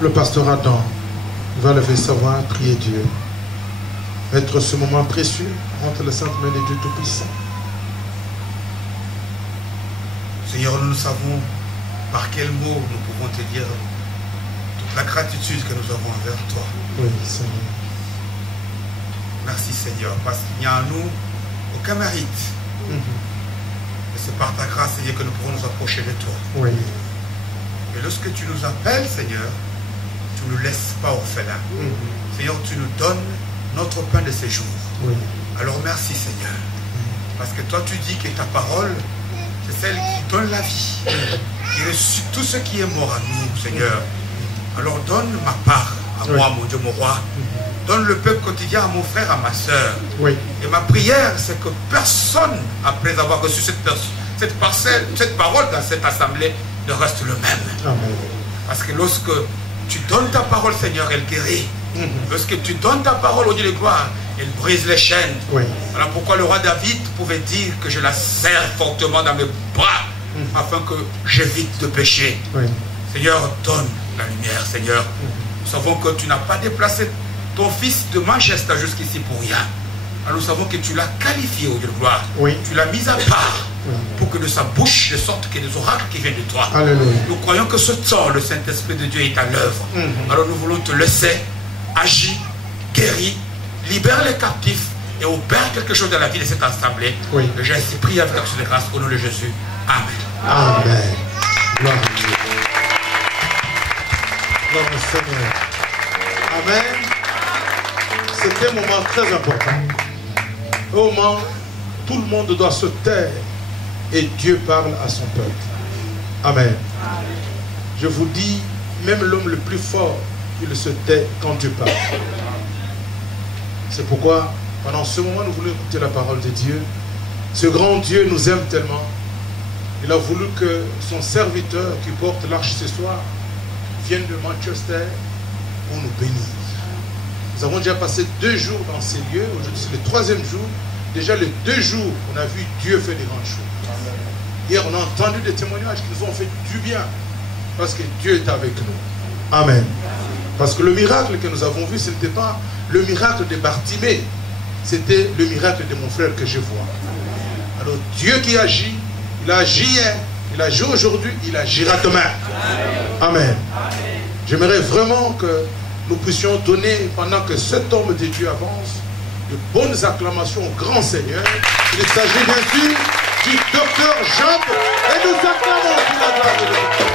le pasteur Adam va lever sa voix, prier Dieu. Être ce moment précieux entre les saintes mains de Dieu Tout-Puissant. Seigneur, nous savons par quel mot nous pouvons te dire toute la gratitude que nous avons envers toi. Oui, Seigneur. Merci Seigneur, parce qu'il n'y a en nous aucun mérite. Et c'est par ta grâce, Seigneur, que nous pourrons nous approcher de toi. Oui. Et lorsque tu nous appelles, Seigneur, tu ne nous laisses pas orphelins. Seigneur, tu nous donnes notre pain de ces jours. Oui. Alors merci Seigneur. Parce que toi tu dis que ta parole, c'est celle qui donne la vie. Qui ressuscite tout ce qui est mort à nous, Seigneur. Alors donne ma part à moi, mon Dieu, mon roi. Donne le peuple quotidien à mon frère, à ma soeur. Oui. Et ma prière, c'est que personne, après avoir reçu cette parole dans cette assemblée, ne reste le même. Amen. Parce que lorsque tu donnes ta parole, Seigneur, elle guérit. Lorsque tu donnes ta parole au Dieu de gloire, elle brise les chaînes. Oui. Alors pourquoi le roi David pouvait dire que je la serre fortement dans mes bras afin que j'évite de pécher. Oui. Seigneur, donne la lumière, Seigneur. Nous savons que tu n'as pas déplacé ton fils de Manchester jusqu'ici pour rien. Alors nous savons que tu l'as qualifié au Dieu de gloire. Oui. Tu l'as mis à part pour que de sa bouche de sorte qu'il y ait des oracles qui viennent de toi. Alléluia. Nous croyons que ce temps, le Saint-Esprit de Dieu est à l'œuvre. Alors nous voulons te laisser agir, guérir, libère les captifs et opère quelque chose dans la vie de cette assemblée. Oui. J'ai ainsi prié avec action de grâce au nom de Jésus. Amen. Amen. Gloire à Dieu. Gloire au Seigneur. Amen. C'est un moment très important. Au moment, tout le monde doit se taire et Dieu parle à son peuple. Amen. Je vous dis, même l'homme le plus fort, il se tait quand Dieu parle. C'est pourquoi, pendant ce moment, nous voulons écouter la parole de Dieu. Ce grand Dieu nous aime tellement. Il a voulu que son serviteur qui porte l'arche ce soir vienne de Manchester pour nous bénir. Nous avons déjà passé 2 jours dans ces lieux. Aujourd'hui, c'est le 3e jour. Déjà, les 2 jours, on a vu Dieu faire des grandes choses. Hier, on a entendu des témoignages qui nous ont fait du bien. Parce que Dieu est avec nous. Amen. Parce que le miracle que nous avons vu, ce n'était pas le miracle de Bartimée. C'était le miracle de mon frère que je vois. Alors, Dieu qui agit, il a agi hier, il agit aujourd'hui, il agira demain. Amen. J'aimerais vraiment que nous puissions donner, pendant que cet homme de Dieu avance, de bonnes acclamations au grand Seigneur. Il s'agit bien sûr du docteur Job et nous acclamons pour la gloire de Dieu.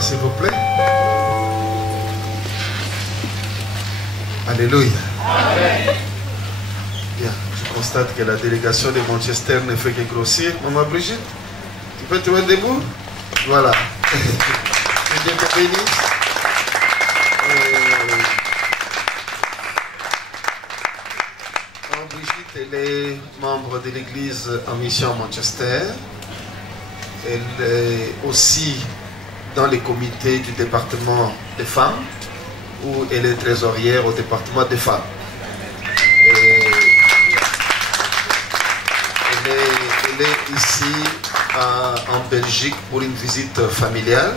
S'il vous plaît. Alléluia. Amen. Bien, je constate que la délégation de Manchester ne fait que grossir. Maman Brigitte, tu peux te mettre debout? Voilà. Que Dieu te bénisse. Maman Brigitte, elle est membre de l'église en mission à Manchester. Elle est aussi dans les comités du département des femmes, où elle est trésorière au département des femmes. Et elle est ici en Belgique pour une visite familiale,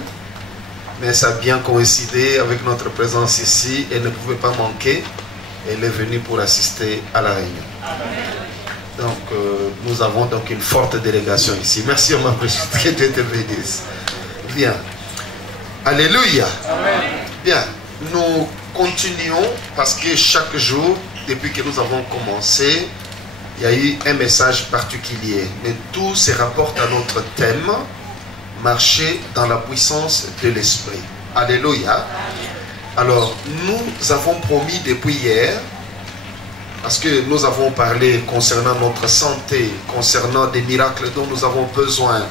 mais ça a bien coïncidé avec notre présence ici. Elle ne pouvait pas manquer. Elle est venue pour assister à la réunion. Donc nous avons donc une forte délégation ici. Merci ma Brigitte, que Dieu te bénisse. Bien. Alléluia. Amen. Bien, nous continuons parce que chaque jour, depuis que nous avons commencé, il y a eu un message particulier. Mais tout se rapporte à notre thème, marcher dans la puissance de l'esprit. Alléluia. Alors, nous avons promis depuis hier Parce que nous avons parlé concernant notre santé, concernant des miracles dont nous avons besoin,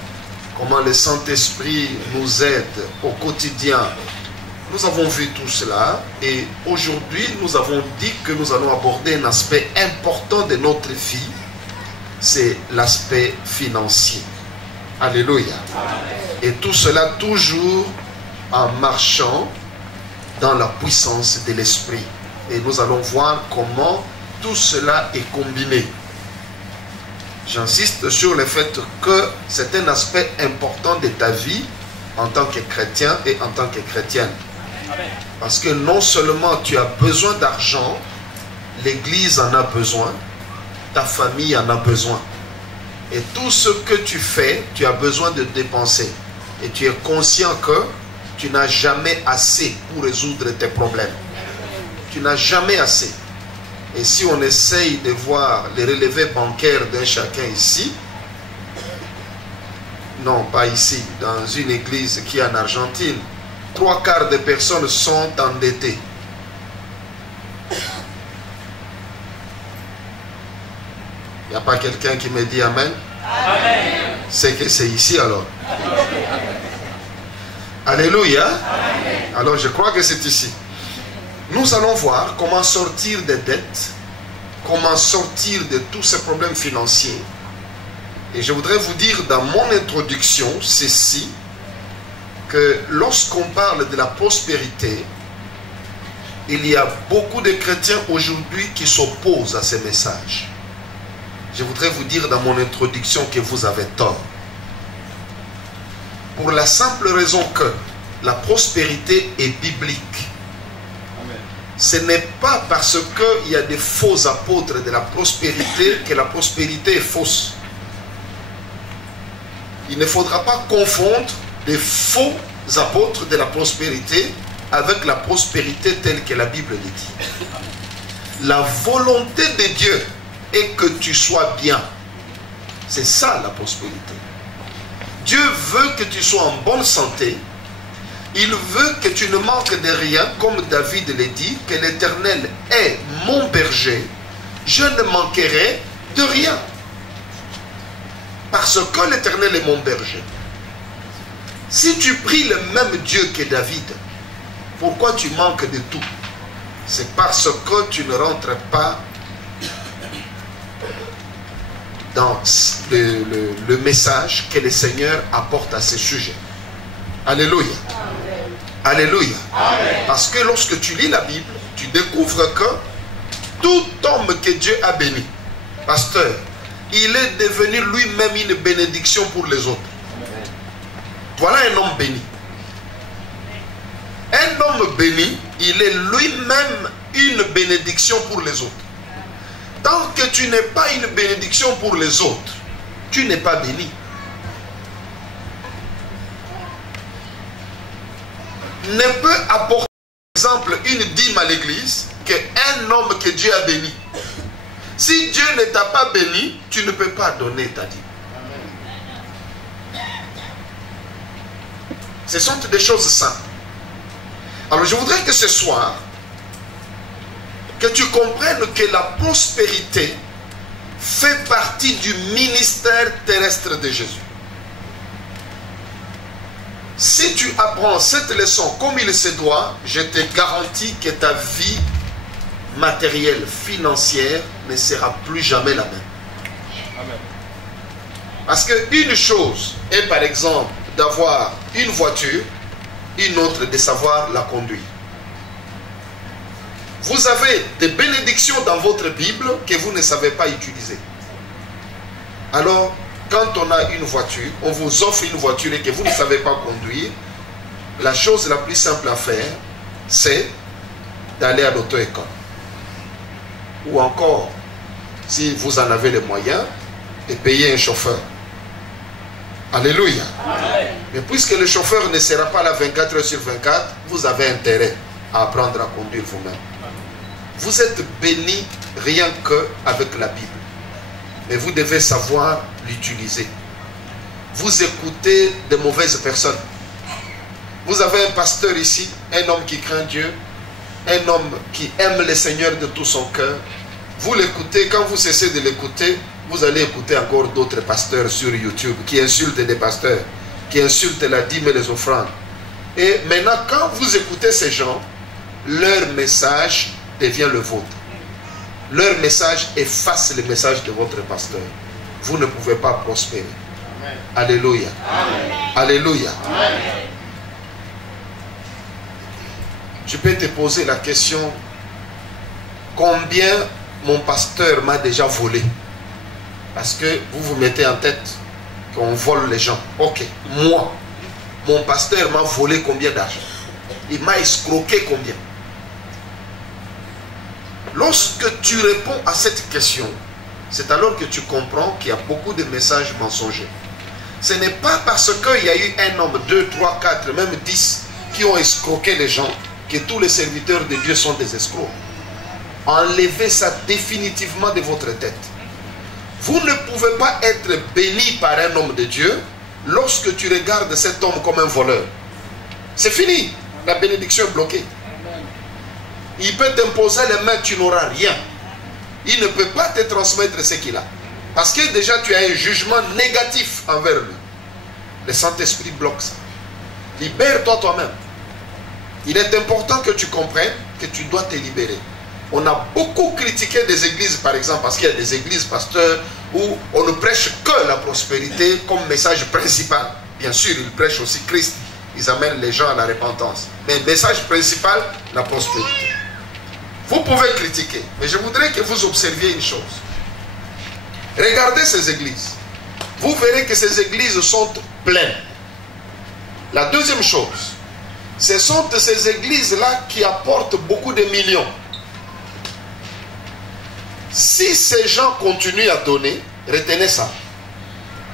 comment le Saint-Esprit nous aide au quotidien. Nous avons vu tout cela et aujourd'hui nous avons dit que nous allons aborder un aspect important de notre vie, c'est l'aspect financier. Alléluia. Et tout cela toujours en marchant dans la puissance de l'Esprit. Et nous allons voir comment tout cela est combiné. J'insiste sur le fait que c'est un aspect important de ta vie en tant que chrétien et en tant que chrétienne. Parce que non seulement tu as besoin d'argent, l'Église en a besoin, ta famille en a besoin. Et tout ce que tu fais, tu as besoin de dépenser. Et tu es conscient que tu n'as jamais assez pour résoudre tes problèmes. Tu n'as jamais assez. Et si on essaye de voir les relevés bancaires d'un chacun ici, non, pas ici, dans une église qui est en Argentine, 3/4 des personnes sont endettées. Il n'y a pas quelqu'un qui me dit Amen? Amen. C'est que c'est ici alors. Alléluia. Amen. Alors je crois que c'est ici. Nous allons voir comment sortir des dettes, comment sortir de tous ces problèmes financiers. Et je voudrais vous dire dans mon introduction ceci, que lorsqu'on parle de la prospérité, il y a beaucoup de chrétiens aujourd'hui qui s'opposent à ces messages. Je voudrais vous dire dans mon introduction que vous avez tort. Pour la simple raison que la prospérité est biblique. Ce n'est pas parce qu'il y a des faux apôtres de la prospérité que la prospérité est fausse. Il ne faudra pas confondre des faux apôtres de la prospérité avec la prospérité telle que la Bible le dit. La volonté de Dieu est que tu sois bien. C'est ça la prospérité. Dieu veut que tu sois en bonne santé. Il veut que tu ne manques de rien, comme David le dit, que l'Éternel est mon berger, je ne manquerai de rien. Parce que l'Éternel est mon berger. Si tu pries le même Dieu que David, pourquoi tu manques de tout? C'est parce que tu ne rentres pas dans le message que le Seigneur apporte à ce sujet. Alléluia. Amen. Alléluia. Amen. Parce que lorsque tu lis la Bible, tu découvres que tout homme que Dieu a béni, pasteur, il est devenu lui-même une bénédiction pour les autres. Amen. Voilà un homme béni. Un homme béni, il est lui-même une bénédiction pour les autres. Tant que tu n'es pas une bénédiction pour les autres, tu n'es pas béni. Ne peut apporter, par exemple, une dîme à l'église qu'un homme que Dieu a béni. Si Dieu ne t'a pas béni, tu ne peux pas donner ta dîme. Ce sont des choses simples. Alors je voudrais que ce soir, que tu comprennes que la prospérité fait partie du ministère terrestre de Jésus. Si tu apprends cette leçon comme il se doit, je te garantis que ta vie matérielle, financière ne sera plus jamais la même. Amen. Parce qu'une chose est par exemple d'avoir une voiture, une autre de savoir la conduire. Vous avez des bénédictions dans votre Bible que vous ne savez pas utiliser. Alors, quand on a une voiture, on vous offre une voiture et que vous ne savez pas conduire, la chose la plus simple à faire, c'est d'aller à l'auto-école. Ou encore, si vous en avez les moyens, de payer un chauffeur. Alléluia. Amen. Mais puisque le chauffeur ne sera pas là 24 heures sur 24, vous avez intérêt à apprendre à conduire vous-même. Vous êtes bénis rien qu'avec la Bible. Mais vous devez savoir l'utiliser. Vous écoutez de mauvaises personnes. Vous avez un pasteur ici, un homme qui craint Dieu, un homme qui aime le Seigneur de tout son cœur. Vous l'écoutez, quand vous cessez de l'écouter, vous allez écouter encore d'autres pasteurs sur YouTube qui insultent des pasteurs, qui insultent la dîme et les offrandes. Et maintenant, quand vous écoutez ces gens, leur message devient le vôtre. Leur message efface le message de votre pasteur. Vous ne pouvez pas prospérer. Amen. Alléluia. Amen. Alléluia. Amen. Je peux te poser la question, combien mon pasteur m'a déjà volé? Parce que vous vous mettez en tête qu'on vole les gens. Ok, moi, mon pasteur m'a volé combien d'argent? Il m'a escroqué combien? Lorsque tu réponds à cette question, c'est alors que tu comprends qu'il y a beaucoup de messages mensongers. Ce n'est pas parce qu'il y a eu un homme, 2, 3, 4, même 10 qui ont escroqué les gens que tous les serviteurs de Dieu sont des escrocs. Enlevez ça définitivement de votre tête. Vous ne pouvez pas être béni par un homme de Dieu lorsque tu regardes cet homme comme un voleur. C'est fini. La bénédiction est bloquée. Il peut t'imposer les mains, tu n'auras rien. Il ne peut pas te transmettre ce qu'il a. Parce que déjà tu as un jugement négatif envers lui. Le Saint-Esprit bloque ça. Libère-toi toi-même. Il est important que tu comprennes que tu dois te libérer. On a beaucoup critiqué des églises, par exemple, parce qu'il y a des églises, pasteurs, où on ne prêche que la prospérité comme message principal. Bien sûr, ils prêchent aussi Christ. Ils amènent les gens à la repentance. Mais le message principal, la prospérité. Vous pouvez critiquer, mais je voudrais que vous observiez une chose. Regardez ces églises. Vous verrez que ces églises sont pleines. La deuxième chose, ce sont ces églises-là qui apportent beaucoup de millions. Si ces gens continuent à donner, retenez ça.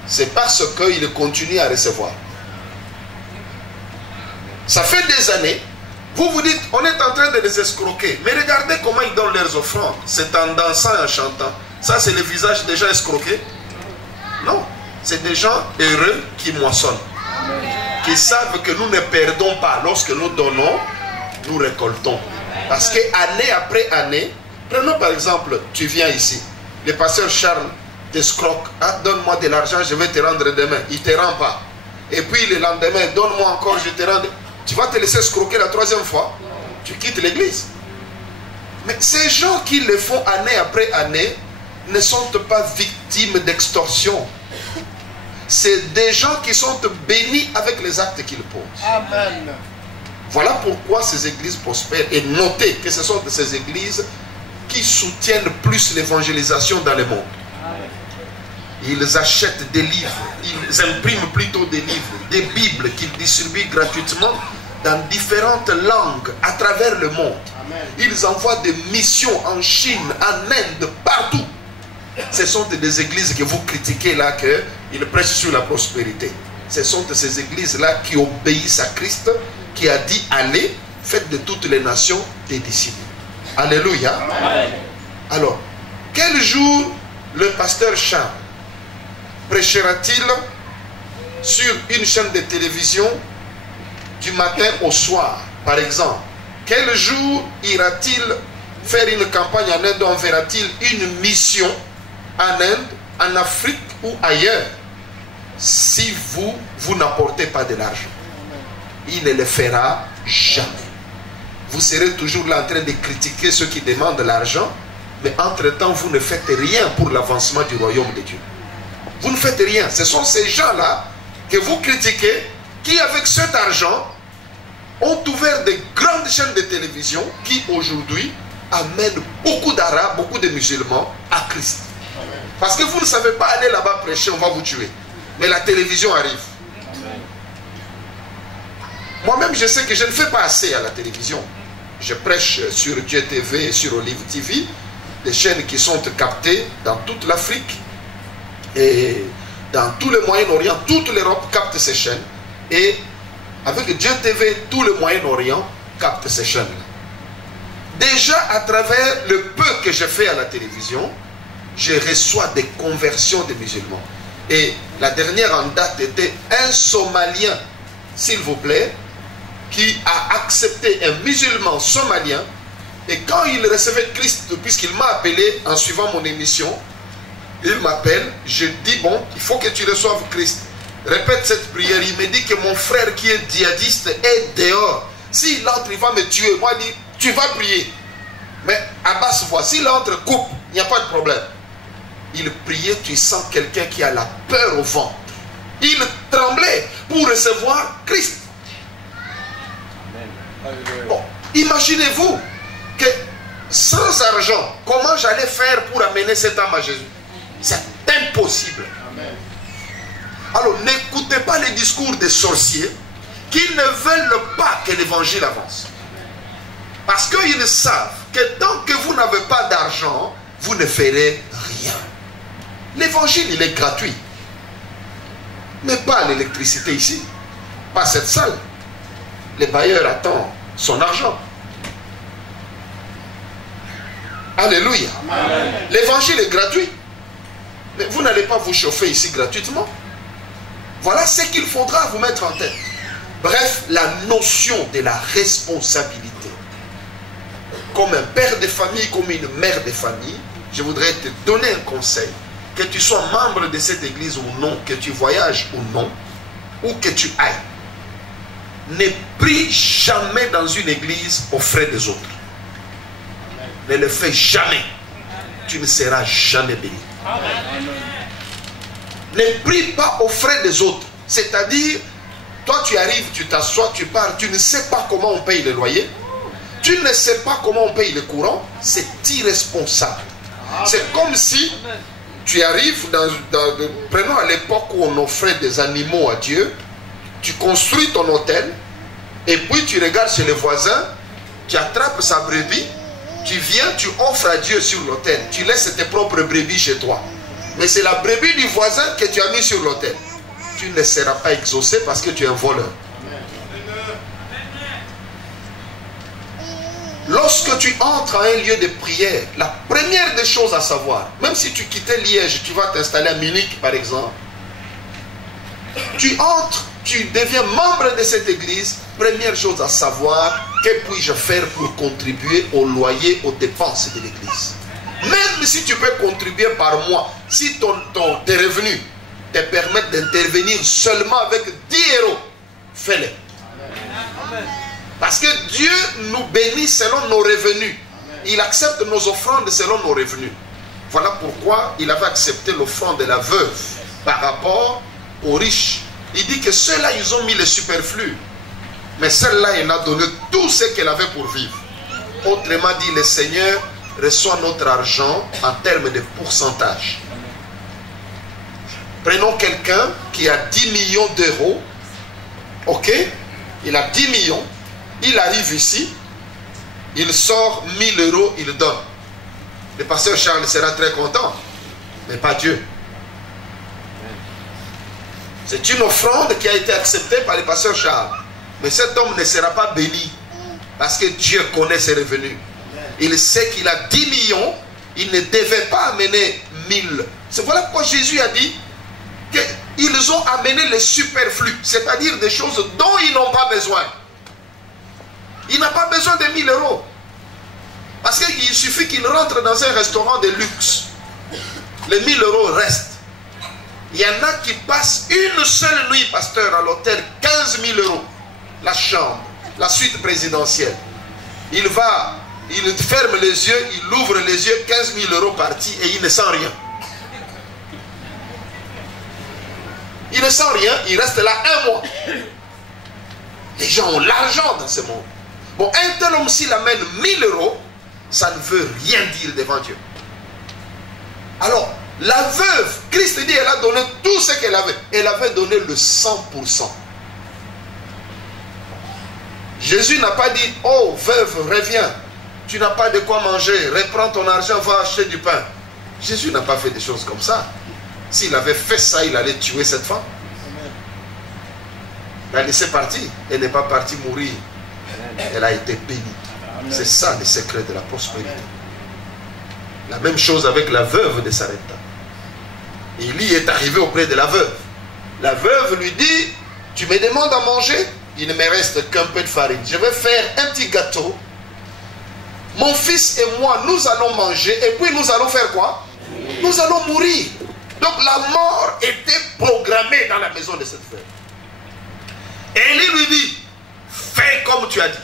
C'est parce qu'ils continuent à recevoir. Ça fait des années, vous vous dites, on est en train de les escroquer. Mais regardez comment ils donnent leurs offrandes. C'est en dansant et en chantant. Ça, c'est le visage des gens escroqués? Non. C'est des gens heureux qui moissonnent. Qui savent que nous ne perdons pas. Lorsque nous donnons, nous récoltons. Parce que année après année, prenons par exemple, tu viens ici. Le pasteur Charles t'escroque. Ah, donne-moi de l'argent, je vais te rendre demain. Il ne te rend pas. Et puis le lendemain, donne-moi encore, je te rends. Tu vas te laisser escroquer la troisième fois. Tu quittes l'église. Mais ces gens qui le font année après année ne sont pas victimes d'extorsion. C'est des gens qui sont bénis avec les actes qu'ils posent. Amen. Voilà pourquoi ces églises prospèrent. Et notez que ce sont ces églises qui soutiennent plus l'évangélisation dans le monde. Ils achètent des livres, ils impriment plutôt des livres, des Bibles qu'ils distribuent gratuitement dans différentes langues à travers le monde. Amen. Ils envoient des missions en Chine, en Inde, partout. Ce sont des églises que vous critiquez là, qu'ils prêchent sur la prospérité. Ce sont ces églises-là qui obéissent à Christ, qui a dit, allez, faites de toutes les nations des disciples. Alléluia. Amen. Alors, quel jour le pasteur Charles prêchera-t-il sur une chaîne de télévision du matin au soir, par exemple? Quel jour ira-t-il faire une campagne en Inde? Enverra-t-il une mission en Inde, en Afrique ou ailleurs, si vous n'apportez pas de l'argent? Il ne le fera jamais. Vous serez toujours là en train de critiquer ceux qui demandent l'argent, mais entre-temps, vous ne faites rien pour l'avancement du royaume de Dieu. Vous ne faites rien. Ce sont ces gens-là que vous critiquez qui, avec cet argent, ont ouvert de grandes chaînes de télévision qui, aujourd'hui, amènent beaucoup d'Arabes, beaucoup de musulmans à Christ. Parce que vous ne savez pas aller là-bas prêcher, on va vous tuer. Mais la télévision arrive. Moi-même, je sais que je ne fais pas assez à la télévision. Je prêche sur Dieu TV et sur Olive TV, des chaînes qui sont captées dans toute l'Afrique et dans tout le Moyen-Orient. Toute l'Europe capte ces chaînes. Et avec Dieu TV, tout le Moyen-Orient capte ces chaînes-là. Déjà, à travers le peu que je fais à la télévision, je reçois des conversions de musulmans. Et la dernière en date était un Somalien, s'il vous plaît, qui a accepté, un musulman somalien, Et quand il recevait Christ, puisqu'il m'a appelé en suivant mon émission, il m'appelle, je dis bon, il faut que tu reçoives Christ. Répète cette prière. Il me dit que mon frère qui est djihadiste est dehors. S'il entre, il va me tuer. Moi, il dit, tu vas prier. Mais à basse voix, s'il entre, coupe, il n'y a pas de problème. Il priait, tu sens quelqu'un qui a la peur au ventre. Il tremblait pour recevoir Christ. Bon, imaginez-vous que sans argent, comment j'allais faire pour amener cet âme à Jésus? C'est impossible. Alors, n'écoutez pas les discours des sorciers qui ne veulent pas que l'évangile avance. Parce qu'ils savent que tant que vous n'avez pas d'argent, vous ne ferez rien. L'évangile, il est gratuit. Mais pas l'électricité ici. Pas cette salle. Le bailleur attend son argent. Alléluia. L'évangile est gratuit. Mais vous n'allez pas vous chauffer ici gratuitement. Voilà ce qu'il faudra vous mettre en tête. Bref, la notion de la responsabilité. Comme un père de famille, comme une mère de famille, je voudrais te donner un conseil. Que tu sois membre de cette église ou non, que tu voyages ou non, ou que tu ailles. Ne prie jamais dans une église aux frais des autres. Ne le fais jamais. Tu ne seras jamais béni. Ne prie pas aux frais des autres. C'est-à-dire, toi tu arrives, tu t'assois, tu pars, tu ne sais pas comment on paye le loyer. Tu ne sais pas comment on paye le courant. C'est irresponsable. C'est comme si tu arrives prenons à l'époque où on offrait des animaux à Dieu. Tu construis ton hôtel et puis tu regardes chez les voisins, tu attrapes sa brebis, tu viens, tu offres à Dieu sur l'hôtel. Tu laisses tes propres brebis chez toi. Mais c'est la brebis du voisin que tu as mis sur l'hôtel. Tu ne seras pas exaucé parce que tu es un voleur. Lorsque tu entres à un lieu de prière, la première des choses à savoir, même si tu quittais Liège, tu vas t'installer à Munich par exemple, tu entres, tu deviens membre de cette église, première chose à savoir, que puis-je faire pour contribuer au loyer, aux dépenses de l'église. Même si tu peux contribuer par mois, si tes revenus te permettent d'intervenir seulement avec 10 €, fais-le. Parce que Dieu nous bénit selon nos revenus. Il accepte nos offrandes selon nos revenus. Voilà pourquoi il avait accepté l'offrande de la veuve par rapport aux riches. Il dit que ceux-là, ils ont mis le superflu. Mais celle-là, elle a donné tout ce qu'elle avait pour vivre. Autrement dit, le Seigneur reçoit notre argent en termes de pourcentage. Prenons quelqu'un qui a 10 millions d'euros. Ok? Il a 10 millions. Il arrive ici. Il sort 1000 €, il donne. Le pasteur Charles sera très content. Mais pas Dieu. C'est une offrande qui a été acceptée par le pasteur Charles. Mais cet homme ne sera pas béni. Parce que Dieu connaît ses revenus. Il sait qu'il a 10 millions. Il ne devait pas amener 1000. C'est voilà pourquoi Jésus a dit qu'ils ont amené le superflu. C'est-à-dire des choses dont ils n'ont pas besoin. Il n'a pas besoin de 1000 €. Parce qu'il suffit qu'il rentre dans un restaurant de luxe. Les 1000 € restent. Il y en a qui passent une seule nuit, pasteur, à l'hôtel, 15 000 €. La chambre, la suite présidentielle. Il va, il ferme les yeux, il ouvre les yeux, 15 000 € partis et il ne sent rien. Il ne sent rien, il reste là un mois. Les gens ont l'argent dans ce monde. Bon, un tel homme s'il amène 1000 €, ça ne veut rien dire devant Dieu. Alors, la veuve, Christ dit, elle a donné tout ce qu'elle avait. Elle avait donné le 100%. Jésus n'a pas dit, oh veuve, reviens. Tu n'as pas de quoi manger. Reprends ton argent, va acheter du pain. Jésus n'a pas fait des choses comme ça. S'il avait fait ça, il allait tuer cette femme. Il a laissé partir. Elle n'est pas partie mourir. Elle a été bénie. C'est ça le secret de la prospérité. La même chose avec la veuve de Sarepta. Élie est arrivé auprès de la veuve. La veuve lui dit, tu me demandes à manger, il ne me reste qu'un peu de farine. Je vais faire un petit gâteau. mon fils et moi, nous allons manger et puis nous allons faire quoi? Nous allons mourir. Donc la mort était programmée dans la maison de cette veuve. Et Élie lui dit, fais comme tu as dit.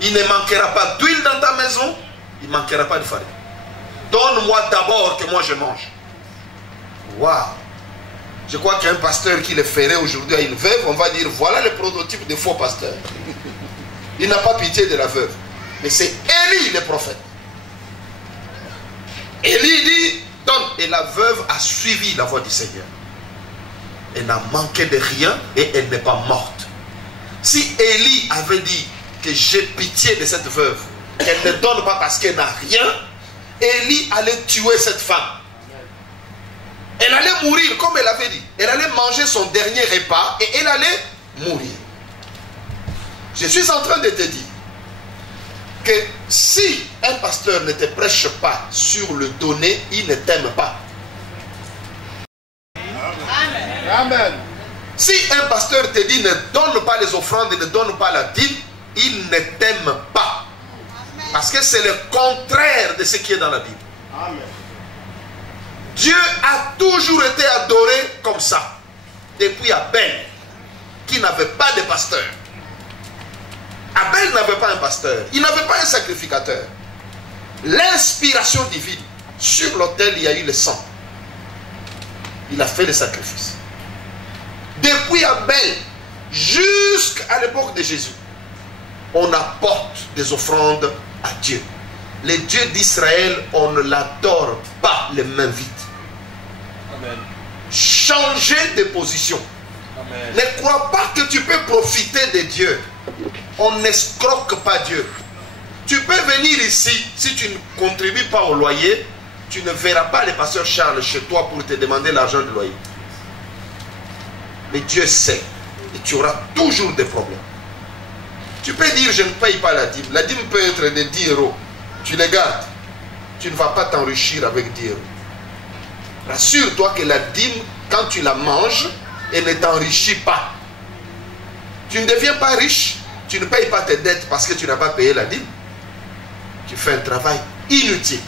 Il ne manquera pas d'huile dans ta maison, il ne manquera pas de farine. Donne-moi d'abord que moi je mange. Waouh! Je crois qu'un pasteur qui le ferait aujourd'hui à une veuve, on va dire, voilà le prototype de faux pasteur. Il n'a pas pitié de la veuve. Mais c'est Élie le prophète. Élie dit, donne. Et la veuve a suivi la voix du Seigneur. Elle n'a manqué de rien et elle n'est pas morte. Si Élie avait dit que j'ai pitié de cette veuve, qu'elle ne donne pas parce qu'elle n'a rien, Élie allait tuer cette femme. Elle allait mourir, comme elle avait dit. Elle allait manger son dernier repas et elle allait mourir. Je suis en train de te dire que si un pasteur ne te prêche pas sur le donner, il ne t'aime pas. Amen. Si un pasteur te dit ne donne pas les offrandes et ne donne pas la dîme, il ne t'aime pas. Parce que c'est le contraire de ce qui est dans la Bible. Amen. Dieu a toujours été adoré comme ça. Depuis Abel, qui n'avait pas de pasteur. Abel n'avait pas un pasteur. Il n'avait pas un sacrificateur. L'inspiration divine. Sur l'autel, il y a eu le sang. Il a fait le sacrifice. Depuis Abel jusqu'à l'époque de Jésus, on apporte des offrandes à Dieu. Le Dieu d'Israël, on ne l'adore pas les mains vides. Amen. Changer de position. Amen. Ne crois pas que tu peux profiter de Dieu. On n'escroque pas Dieu. Tu peux venir ici, si tu ne contribues pas au loyer, tu ne verras pas le pasteur Charles chez toi pour te demander l'argent du loyer. Mais Dieu sait. Et tu auras toujours des problèmes. Tu peux dire je ne paye pas la dîme. La dîme peut être de 10 euros. Tu les gardes. Tu ne vas pas t'enrichir avec 10 euros. Rassure-toi que la dîme, quand tu la manges, elle ne t'enrichit pas. Tu ne deviens pas riche. Tu ne payes pas tes dettes parce que tu n'as pas payé la dîme. Tu fais un travail inutile.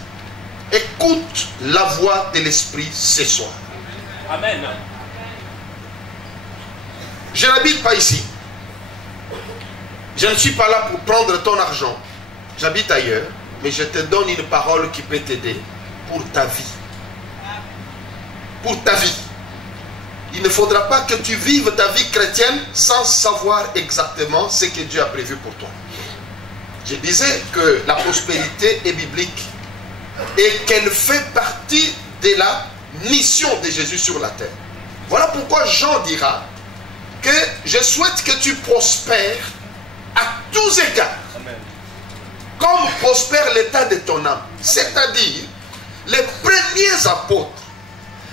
Écoute la voix de l'Esprit ce soir. Amen. Je n'habite pas ici. Je ne suis pas là pour prendre ton argent. J'habite ailleurs. Mais je te donne une parole qui peut t'aider pour ta vie. Pour ta vie. Il ne faudra pas que tu vives ta vie chrétienne sans savoir exactement ce que Dieu a prévu pour toi. Je disais que la prospérité est biblique et qu'elle fait partie de la mission de Jésus sur la terre. Voilà pourquoi Jean dira que je souhaite que tu prospères à tous égards. Amen. Comme prospère l'état de ton âme. C'est-à-dire, les premiers apôtres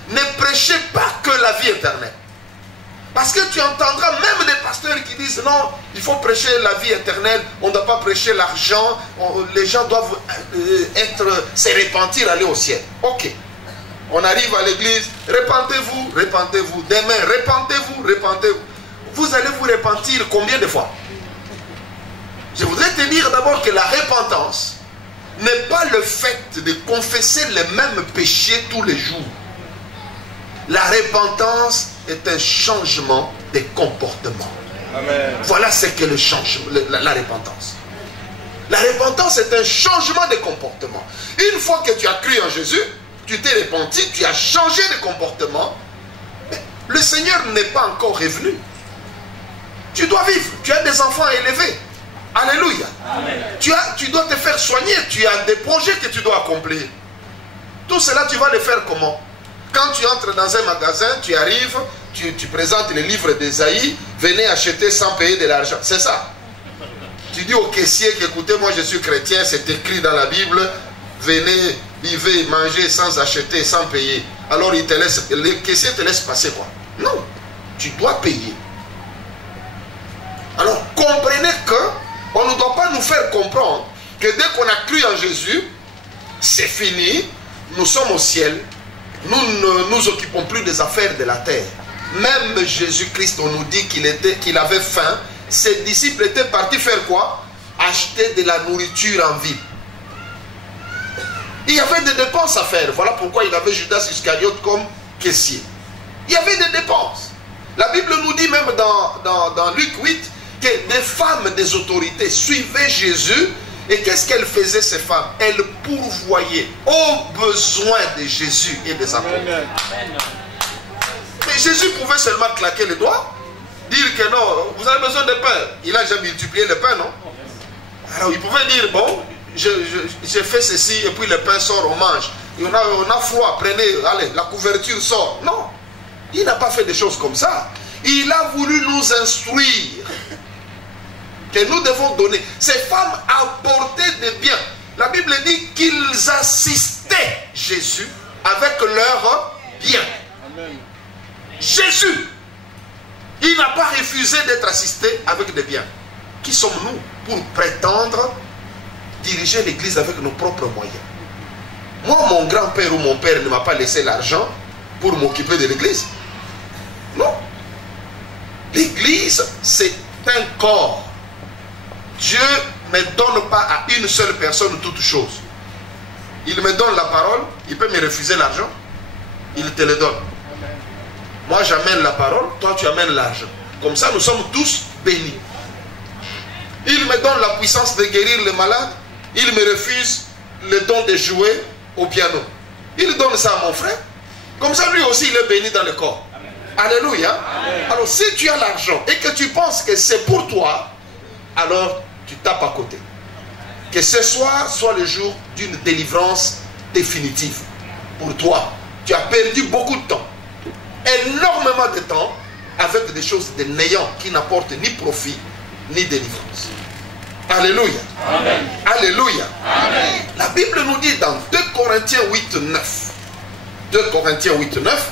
ne prêchaient pas que la vie éternelle. Parce que tu entendras même des pasteurs qui disent non, il faut prêcher la vie éternelle, on ne doit pas prêcher l'argent, les gens doivent se repentir, aller au ciel. Ok. On arrive à l'église, repentez-vous, repentez-vous. Demain, repentez-vous, repentez-vous. Vous allez vous repentir combien de fois? Je voudrais te dire d'abord que la repentance n'est pas le fait de confesser les mêmes péchés tous les jours. La repentance est un changement de comportement. Amen. Voilà ce qu'est le changement, la repentance. La repentance est un changement de comportement. Une fois que tu as cru en Jésus, tu t'es repenti, tu as changé de comportement, mais le Seigneur n'est pas encore revenu. Tu dois vivre, tu as des enfants à élever. Alléluia. Amen. Tu dois te faire soigner, tu as des projets que tu dois accomplir. Tout cela, tu vas le faire comment? Quand tu entres dans un magasin, tu arrives, tu présentes les livres d'Ésaïe, venez acheter sans payer de l'argent. C'est ça. Tu dis au caissier qu'écoutez, moi je suis chrétien, c'est écrit dans la Bible, venez, vivez, mangez sans acheter, sans payer. Alors il te laisse, le caissier te laisse passer quoi? Non, tu dois payer. Alors comprenez que on ne doit pas nous faire comprendre que dès qu'on a cru en Jésus, c'est fini, nous sommes au ciel, nous ne nous occupons plus des affaires de la terre. Même Jésus-Christ, on nous dit qu'il avait faim, ses disciples étaient partis faire quoi? acheter de la nourriture en ville. Il y avait des dépenses à faire. Voilà pourquoi il avait Judas Iscariote comme caissier. Il y avait des dépenses. La Bible nous dit même dans Luc 8 que des femmes des autorités suivaient Jésus. Et qu'est-ce qu'elles faisaient, ces femmes? Elles pourvoyaient aux besoins de Jésus et des apôtres. Mais Jésus pouvait seulement claquer les doigts, dire que non, vous avez besoin de pain. Il a déjà multiplié le pain, non? Alors il pouvait dire, bon, j'ai fait ceci et puis le pain sort, on mange. Et on a froid, prenez, allez, la couverture sort. Non, il n'a pas fait des choses comme ça. Il a voulu nous instruire que nous devons donner. Ces femmes apportaient des biens. La Bible dit qu'ils assistaient Jésus avec leurs biens. Amen. Jésus, il n'a pas refusé d'être assisté avec des biens. Qui sommes-nous pour prétendre diriger l'église avec nos propres moyens? Moi, mon grand-père ou mon père ne m'a pas laissé l'argent pour m'occuper de l'église. Non. L'église, c'est un corps. Dieu ne donne pas à une seule personne toute chose. Il me donne la parole, il peut me refuser l'argent, il te le donne. Moi j'amène la parole, toi tu amènes l'argent. Comme ça nous sommes tous bénis. Il me donne la puissance de guérir les malades, il me refuse le don de jouer au piano. Il donne ça à mon frère, comme ça lui aussi il est béni dans le corps. Alléluia. Amen. Alors si tu as l'argent et que tu penses que c'est pour toi, alors tu tapes à côté. Que ce soir soit le jour d'une délivrance définitive pour toi. Tu as perdu beaucoup de temps, énormément de temps, avec des choses de néant qui n'apportent ni profit ni délivrance. Alléluia. Amen. Alléluia. Amen. La Bible nous dit dans 2 Corinthiens 8, 9, 2 Corinthiens 8, 9,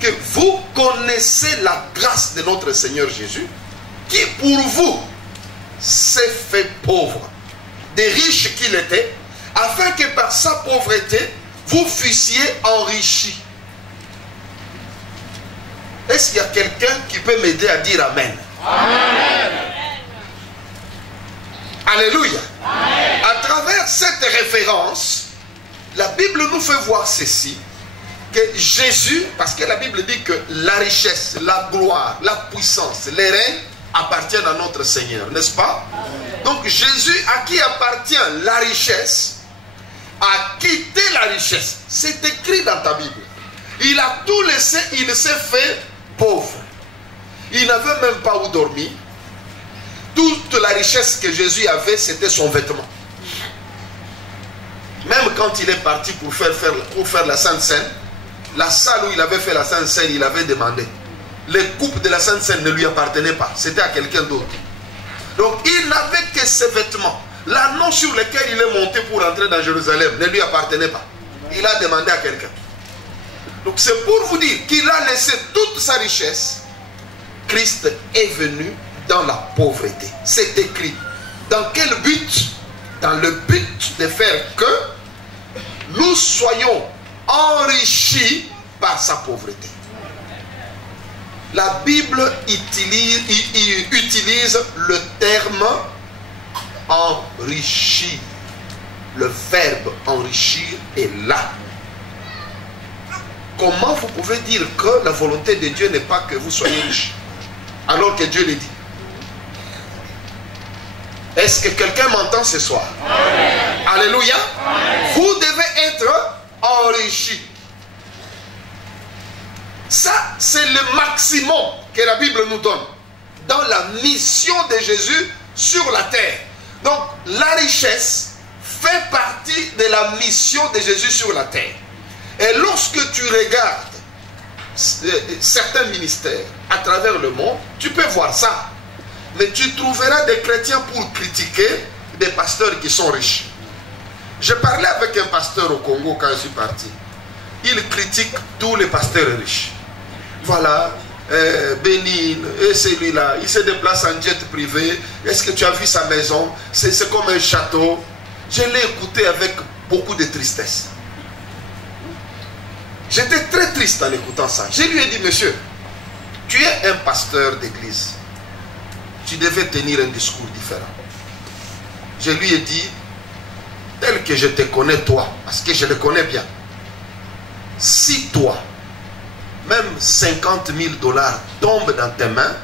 que vous connaissez la grâce de notre Seigneur Jésus, qui pour vous s'est fait pauvre, des riches qu'il était, afin que par sa pauvreté, vous fussiez enrichis. Est-ce qu'il y a quelqu'un qui peut m'aider à dire Amen? Amen. Alléluia. Amen. À travers cette référence, la Bible nous fait voir ceci, que Jésus, parce que la Bible dit que la richesse, la gloire, la puissance, les règnes appartiennent à notre Seigneur, n'est-ce pas? Donc Jésus, à qui appartient la richesse, a quitté la richesse. C'est écrit dans ta Bible. Il a tout laissé, il s'est fait pauvre. Il n'avait même pas où dormir. Toute la richesse que Jésus avait, c'était son vêtement. Même quand il est parti pour faire la Sainte Seine, la salle où il avait fait la Sainte Seine, il avait demandé. Les coupes de la Sainte Seine ne lui appartenaient pas. C'était à quelqu'un d'autre. Donc il n'avait que ses vêtements. L'anneau sur lequel il est monté pour entrer dans Jérusalem ne lui appartenait pas. Il a demandé à quelqu'un. Donc c'est pour vous dire qu'il a laissé toute sa richesse. Christ est venu dans la pauvreté. C'est écrit. Dans quel but? Dans le but de faire que nous soyons enrichis par sa pauvreté. La Bible utilise le terme enrichir. Le verbe enrichir est là. Comment vous pouvez dire que la volonté de Dieu n'est pas que vous soyez riches, alors que Dieu le dit? Est-ce que quelqu'un m'entend ce soir? Amen. Alléluia. Amen. Vous devez être enrichis. Ça, c'est le maximum que la Bible nous donne dans la mission de Jésus sur la terre. Donc, la richesse fait partie de la mission de Jésus sur la terre. Et lorsque tu regardes certains ministères à travers le monde, tu peux voir ça. Mais tu trouveras des chrétiens pour critiquer des pasteurs qui sont riches. Je parlais avec un pasteur au Congo quand je suis parti. Il critique tous les pasteurs riches. Voilà, Bénin, et celui-là, il se déplace en jet privé. Est-ce que tu as vu sa maison? C'est comme un château. Je l'ai écouté avec beaucoup de tristesse. J'étais très triste en écoutant ça. Je lui ai dit, monsieur, tu es un pasteur d'église. Tu devais tenir un discours différent. Je lui ai dit, tel que je te connais toi, parce que je le connais bien, si toi, même 50 000 $ tombent dans tes mains,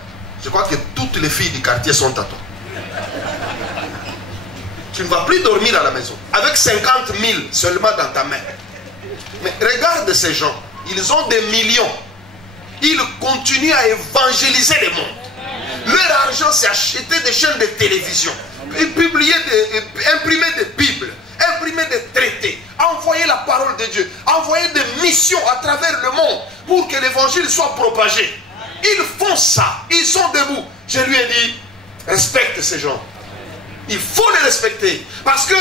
je crois que toutes les filles du quartier sont à toi. Tu ne vas plus dormir à la maison. Avec 50 000 seulement dans ta main. Mais regarde ces gens. Ils ont des millions. Ils continuent à évangéliser le monde. Leur argent, c'est acheter des chaînes de télévision, publier imprimer des Bibles, imprimer des traités, envoyer la parole de Dieu, envoyer des missions à travers le monde pour que l'évangile soit propagé. Ils font ça. Ils sont debout. Je lui ai dit, respecte ces gens. Il faut les respecter. Parce que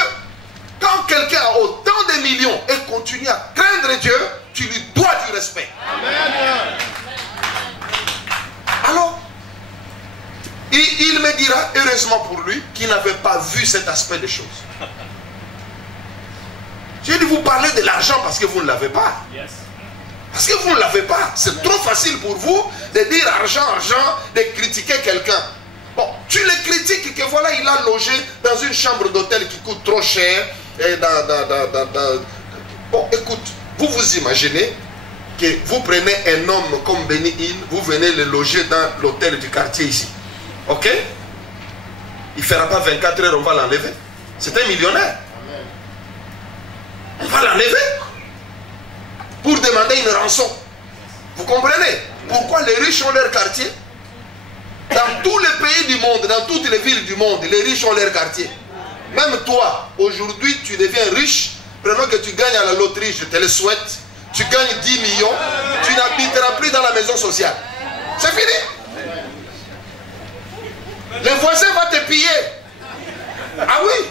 quand quelqu'un a autant de millions et continue à craindre Dieu, tu lui dois du respect. Amen. Alors, il me dira, heureusement pour lui, qu'il n'avait pas vu cet aspect des choses. J'ai dit, vous parlez de l'argent parce que vous ne l'avez pas. Parce que vous ne l'avez pas. C'est trop facile pour vous de dire argent, argent, de critiquer quelqu'un. Bon, tu le critiques que voilà, il a logé dans une chambre d'hôtel qui coûte trop cher. Et Bon, écoute, vous vous imaginez que vous prenez un homme comme Benny Hinn, vous venez le loger dans l'hôtel du quartier ici. Ok? Il ne fera pas 24 heures, on va l'enlever. C'est un millionnaire. On va l'enlever pour demander une rançon. Vous comprenez? Pourquoi les riches ont leur quartier? Dans tous les pays du monde, dans toutes les villes du monde, les riches ont leur quartier. Même toi, aujourd'hui, tu deviens riche. Prenons que tu gagnes à la loterie, je te le souhaite. Tu gagnes 10 millions, tu n'habiteras plus dans la maison sociale. C'est fini. Le voisin va te piller. Ah oui.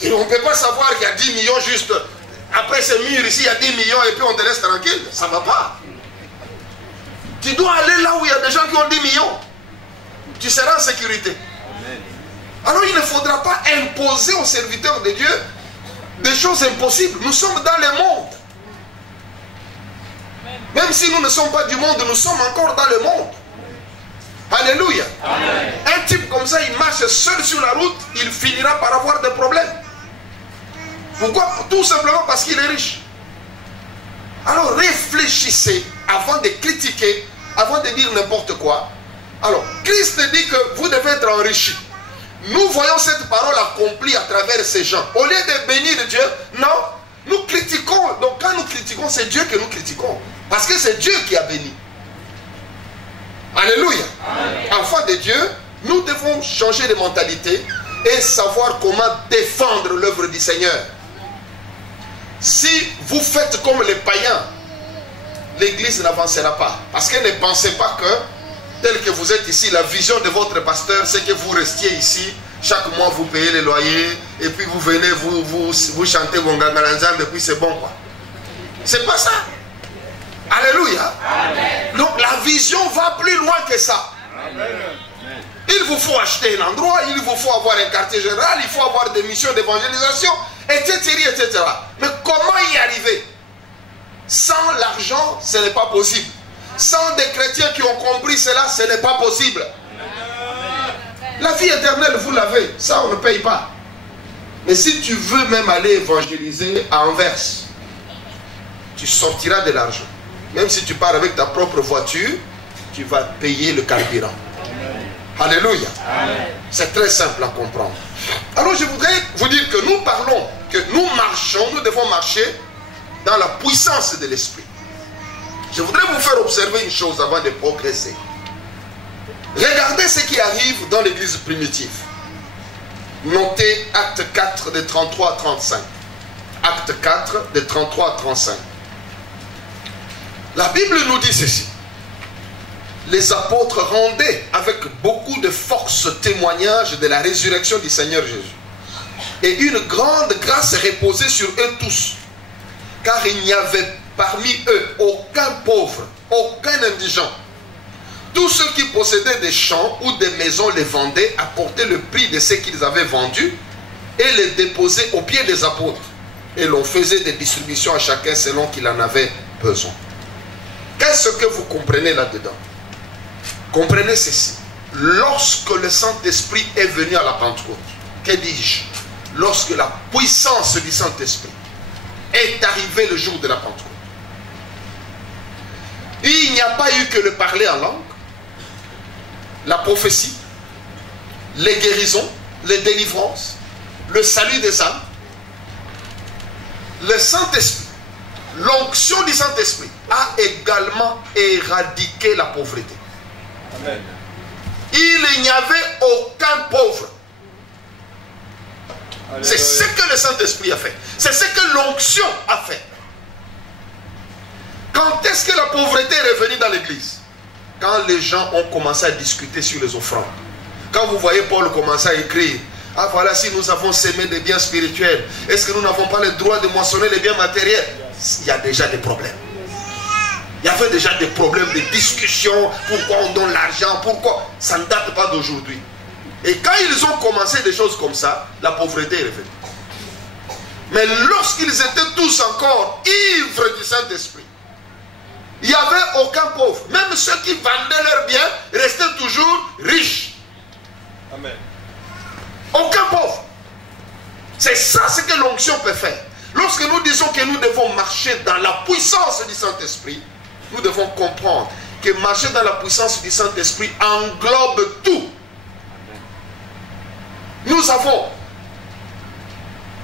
Et on ne peut pas savoir qu'il y a 10 millions juste. Après ce mur ici, il y a 10 millions et puis on te laisse tranquille. Ça ne va pas. Tu dois aller là où il y a des gens qui ont 10 millions. Tu seras en sécurité. Alors il ne faudra pas imposer aux serviteurs de Dieu des choses impossibles. Nous sommes dans le monde. Même si nous ne sommes pas du monde, nous sommes encore dans le monde. Alléluia. Amen. Un type comme ça, il marche seul sur la route, il finira par avoir des problèmes. Pourquoi? Tout simplement parce qu'il est riche. Alors réfléchissez avant de critiquer, avant de dire n'importe quoi. Alors, Christ dit que vous devez être enrichi. Nous voyons cette parole accomplie à travers ces gens. Au lieu de bénir Dieu, non, nous critiquons. Donc quand nous critiquons, c'est Dieu que nous critiquons. Parce que c'est Dieu qui a béni. Alléluia. Enfants de Dieu, nous devons changer de mentalité et savoir comment défendre l'œuvre du Seigneur. Si vous faites comme les païens, l'église n'avancera pas. Parce que ne pensez pas que tel que vous êtes ici, la vision de votre pasteur, c'est que vous restiez ici, chaque mois vous payez les loyers, et puis vous venez, vous chantez Gongangaranzam, et puis c'est bon quoi. C'est pas ça. Alléluia. Amen. Donc la vision va plus loin que ça. Amen. Il vous faut acheter un endroit, il vous faut avoir un quartier général, il faut avoir des missions d'évangélisation, etc., etc. Mais comment y arriver? Sans l'argent, ce n'est pas possible. Sans des chrétiens qui ont compris cela, ce n'est pas possible. La vie éternelle, vous l'avez. Ça, on ne paye pas. Mais si tu veux même aller évangéliser à Anvers, tu sortiras de l'argent. Même si tu pars avec ta propre voiture, tu vas payer le carburant. Alléluia. C'est très simple à comprendre. Alors je voudrais vous dire que nous parlons, que nous marchons, nous devons marcher dans la puissance de l'esprit. Je voudrais vous faire observer une chose avant de progresser. Regardez ce qui arrive dans l'église primitive. Notez acte 4 de 33 à 35. Acte 4 de 33 à 35. La Bible nous dit ceci. Les apôtres rendaient avec beaucoup de force témoignage de la résurrection du Seigneur Jésus. Et une grande grâce reposait sur eux tous. Car il n'y avait parmi eux aucun pauvre, aucun indigent. Tous ceux qui possédaient des champs ou des maisons les vendaient, apportaient le prix de ce qu'ils avaient vendu et les déposaient aux pieds des apôtres. Et l'on faisait des distributions à chacun selon qu'il en avait besoin. Qu'est-ce que vous comprenez là-dedans? Comprenez ceci. Lorsque le Saint-Esprit est venu à la Pentecôte, que dis-je? lorsque la puissance du Saint-Esprit est arrivée le jour de la Pentecôte, il n'y a pas eu que le parler en langue, la prophétie, les guérisons, les délivrances, le salut des âmes. Le Saint-Esprit, l'onction du Saint-Esprit a également éradiqué la pauvreté. Amen. Il n'y avait aucun pauvre. C'est ce que le Saint-Esprit a fait. C'est ce que l'onction a fait. Quand est-ce que la pauvreté est revenue dans l'église? Quand les gens ont commencé à discuter sur les offrandes. Quand vous voyez Paul commencer à écrire, ah voilà, si nous avons semé des biens spirituels, est-ce que nous n'avons pas le droit de moissonner les biens matériels? Il y a déjà des problèmes. Il y avait déjà des problèmes de discussion. Pourquoi on donne l'argent? Pourquoi? Ça ne date pas d'aujourd'hui. Et quand ils ont commencé des choses comme ça, la pauvreté est revenue. Mais lorsqu'ils étaient tous encore ivres du Saint-Esprit, il n'y avait aucun pauvre. Même ceux qui vendaient leurs biens restaient toujours riches. Amen. Aucun pauvre. C'est ça ce que l'onction peut faire. Lorsque nous disons que nous devons marcher dans la puissance du Saint-Esprit, nous devons comprendre que marcher dans la puissance du Saint-Esprit englobe tout. Nous avons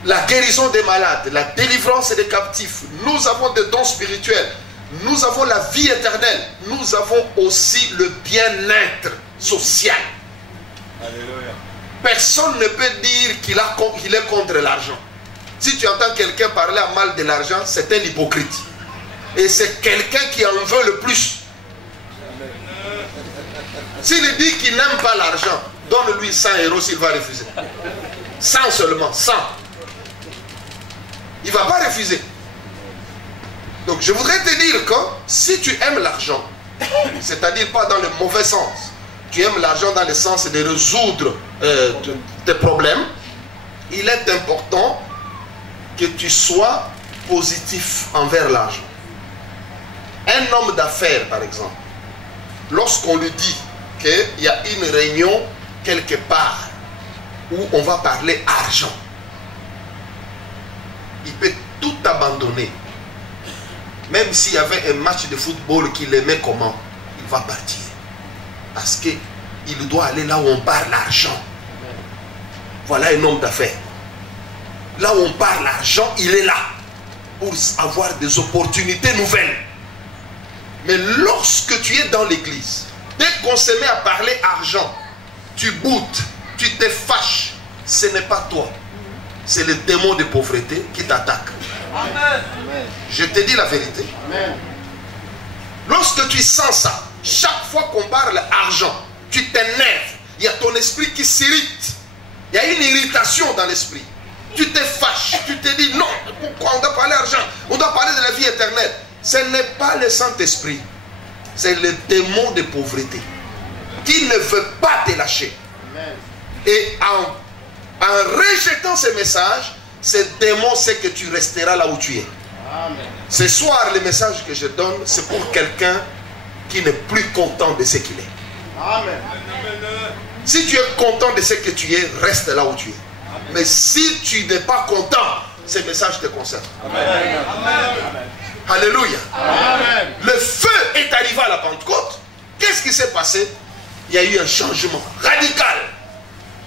la guérison des malades, la délivrance des captifs, nous avons des dons spirituels, nous avons la vie éternelle, nous avons aussi le bien-être social. Alléluia. Personne ne peut dire qu'il est contre l'argent. Si tu entends quelqu'un parler à mal de l'argent, c'est un hypocrite. Et c'est quelqu'un qui en veut le plus. S'il dit qu'il n'aime pas l'argent, donne-lui 100 € s'il va refuser. 100 seulement, 100. Il ne va pas refuser. Donc je voudrais te dire que si tu aimes l'argent, c'est-à-dire pas dans le mauvais sens, tu aimes l'argent dans le sens de résoudre tes problèmes, il est important que tu sois positif envers l'argent. Un homme d'affaires, par exemple, lorsqu'on lui dit qu'il y a une réunion quelque part où on va parler argent, il peut tout abandonner. Même s'il y avait un match de football qu'il aimait comment, il va partir. Parce qu'il doit aller là où on parle l'argent. Voilà un homme d'affaires. Là où on parle l'argent, il est là pour avoir des opportunités nouvelles. Mais lorsque tu es dans l'église, dès qu'on se met à parler argent, tu boutes, tu te fâches. Ce n'est pas toi. C'est le démon de pauvreté qui t'attaque. Amen. Je te dis la vérité. Amen. Lorsque tu sens ça, chaque fois qu'on parle argent, tu t'énerves. Il y a ton esprit qui s'irrite. Il y a une irritation dans l'esprit. Tu te fâches. Tu te dis non, pourquoi on doit parler argent? On doit parler de la vie éternelle. Ce n'est pas le Saint-Esprit. C'est le démon de pauvreté qui ne veut pas te lâcher. Amen. Et en rejetant ce message, ce démon sait que tu resteras là où tu es. Amen. Ce soir, le message que je donne, c'est pour quelqu'un qui n'est plus content de ce qu'il est. Amen. Si tu es content de ce que tu es, reste là où tu es. Mais si tu n'es pas content, ce message te concerne. Amen. Amen. Alléluia. Amen. Le feu est arrivé à la Pentecôte. Qu'est-ce qui s'est passé? Il y a eu un changement radical.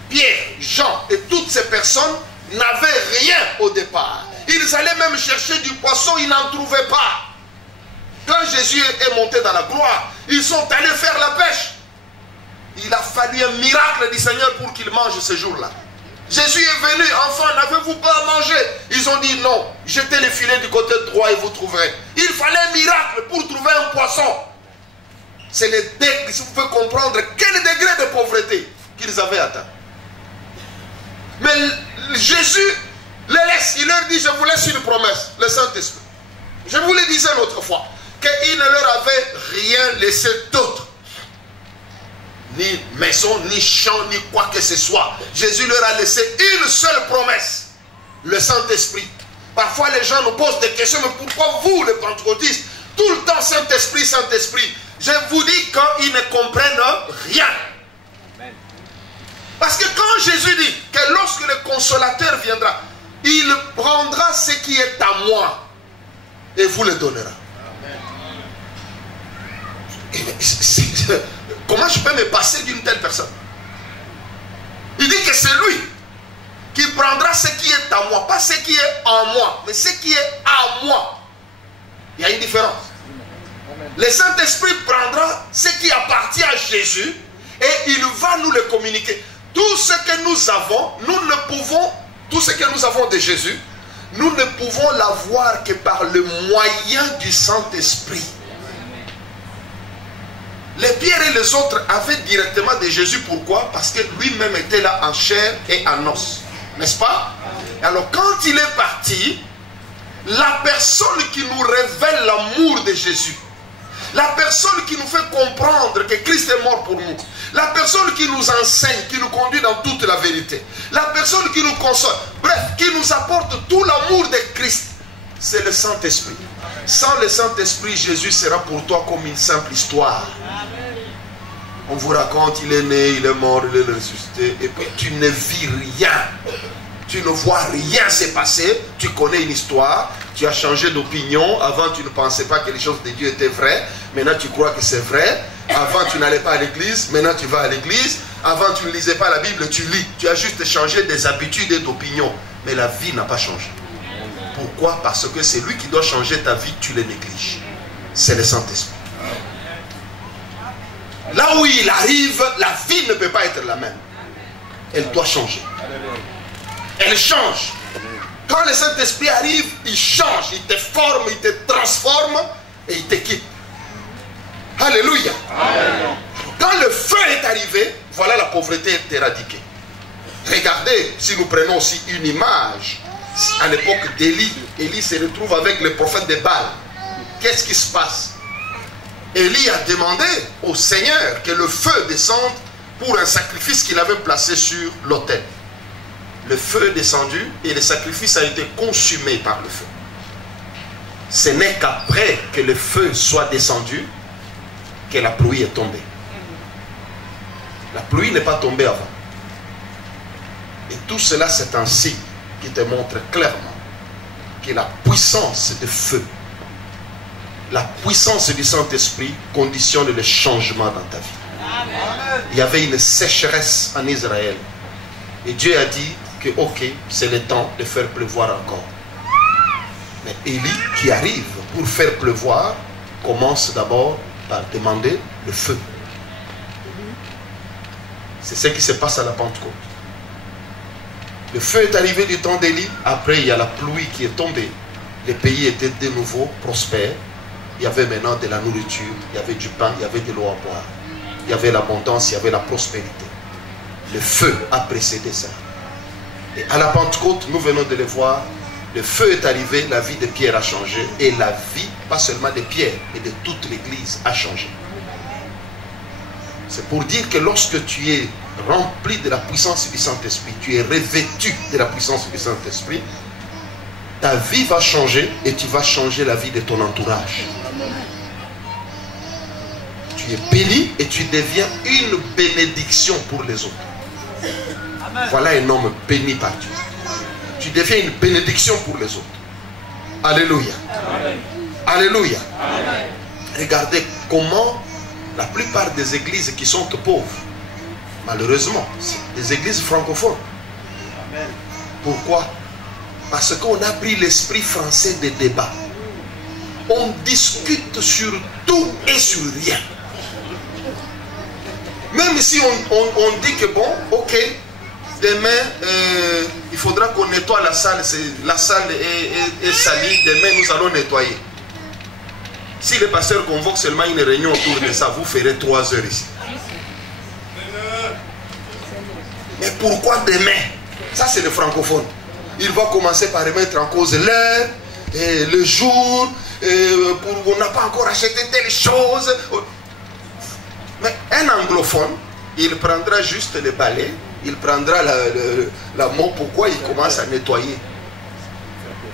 Pierre, Jean et toutes ces personnes n'avaient rien au départ. Ils allaient même chercher du poisson, ils n'en trouvaient pas. Quand Jésus est monté dans la gloire, ils sont allés faire la pêche. Il a fallu un miracle du Seigneur pour qu'ils mangent ce jour-là. Jésus est venu, enfant, n'avez-vous pas à manger? Ils ont dit non, jetez les filets du côté droit et vous trouverez. Il fallait un miracle pour trouver un poisson. C'est le degré, si vous pouvez comprendre quel degré de pauvreté qu'ils avaient atteint. Mais Jésus les laisse, il leur dit, je vous laisse une promesse, le Saint-Esprit. Je vous le disais l'autre fois, qu'il ne leur avait rien laissé d'autre. Ni maison, ni champ, ni quoi que ce soit. Jésus leur a laissé une seule promesse, le Saint-Esprit. Parfois les gens nous posent des questions, mais pourquoi vous, les pentecôtistes, tout le temps Saint-Esprit, Saint-Esprit? Je vous dis qu'ils ne comprennent rien. Parce que quand Jésus dit que lorsque le consolateur viendra, il prendra ce qui est à moi et vous le donnera. Comment je peux me passer d'une telle personne? Il dit que c'est lui qui prendra ce qui est à moi, pas ce qui est en moi, mais ce qui est à moi. Il y a une différence. Le Saint-Esprit prendra ce qui appartient à Jésus et il va nous le communiquer. Tout ce que nous avons, nous ne pouvons, tout ce que nous avons de Jésus, nous ne pouvons l'avoir que par le moyen du Saint-Esprit. Les Pierre et les autres avaient directement de Jésus. Pourquoi? Parce que lui-même était là en chair et en os. N'est-ce pas? Alors quand il est parti, la personne qui nous révèle l'amour de Jésus, la personne qui nous fait comprendre que Christ est mort pour nous, la personne qui nous enseigne, qui nous conduit dans toute la vérité, la personne qui nous console, bref, qui nous apporte tout l'amour de Christ, c'est le Saint-Esprit. Sans le Saint-Esprit, Jésus sera pour toi comme une simple histoire. On vous raconte, il est né, il est mort, il est ressuscité, et puis tu ne vis rien. Tu ne vois rien se passer, tu connais une histoire, tu as changé d'opinion, avant tu ne pensais pas que les choses de Dieu étaient vraies, maintenant tu crois que c'est vrai, avant tu n'allais pas à l'église, maintenant tu vas à l'église, avant tu ne lisais pas la Bible, tu lis, tu as juste changé des habitudes et d'opinion, mais la vie n'a pas changé. Pourquoi? Parce que c'est lui qui doit changer ta vie, tu le négliges. C'est le Saint-Esprit. Là où il arrive, la vie ne peut pas être la même. Elle doit changer. Elle change. Quand le Saint-Esprit arrive, il change, il te forme, il te transforme et il te quitte. Alléluia. Amen. Quand le feu est arrivé, voilà, la pauvreté est éradiquée. Regardez, si nous prenons aussi une image, à l'époque d'Élie, Élie se retrouve avec le prophète de Baal. Qu'est-ce qui se passe? Élie a demandé au Seigneur que le feu descende pour un sacrifice qu'il avait placé sur l'autel. Le feu est descendu et le sacrifice a été consumé par le feu. Ce n'est qu'après que le feu soit descendu que la pluie est tombée. La pluie n'est pas tombée avant. Et tout cela, c'est un signe qui te montre clairement que la puissance de feu, la puissance du Saint-Esprit conditionne le changement dans ta vie. Amen. Il y avait une sécheresse en Israël. Et Dieu a dit que ok, c'est le temps de faire pleuvoir encore. Mais Élie qui arrive pour faire pleuvoir commence d'abord par demander le feu. C'est ce qui se passe à la Pentecôte. Le feu est arrivé du temps d'Élie. Après il y a la pluie qui est tombée. Les pays étaient de nouveau prospères. Il y avait maintenant de la nourriture, il y avait du pain, il y avait de l'eau à boire. Il y avait l'abondance, il y avait la prospérité. Le feu a précédé ça. Et à la Pentecôte, nous venons de le voir, le feu est arrivé, la vie de Pierre a changé. Et la vie, pas seulement de Pierre, mais de toute l'Église a changé. C'est pour dire que lorsque tu es rempli de la puissance du Saint-Esprit, tu es revêtu de la puissance du Saint-Esprit, ta vie va changer et tu vas changer la vie de ton entourage. Tu es béni et tu deviens une bénédiction pour les autres. Voilà un homme béni par Dieu. Tu deviens une bénédiction pour les autres. Alléluia. Amen. Alléluia. Amen. Regardez comment la plupart des églises qui sont pauvres, malheureusement, c'est des églises francophones. Amen. Pourquoi? Parce qu'on a pris l'esprit français des débats. On discute sur tout et sur rien. Même si on dit que bon, ok, demain, il faudra qu'on nettoie la salle. La salle est salie, demain nous allons nettoyer. Si le pasteur convoque seulement une réunion autour de ça, vous ferez 3 heures ici. Mais pourquoi demain? Ça c'est le francophone. Il va commencer par remettre en cause l'heure, le jour, on n'a pas encore acheté telle chose. Mais un anglophone, il prendra juste le balai, il prendra la mot pourquoi il commence à nettoyer.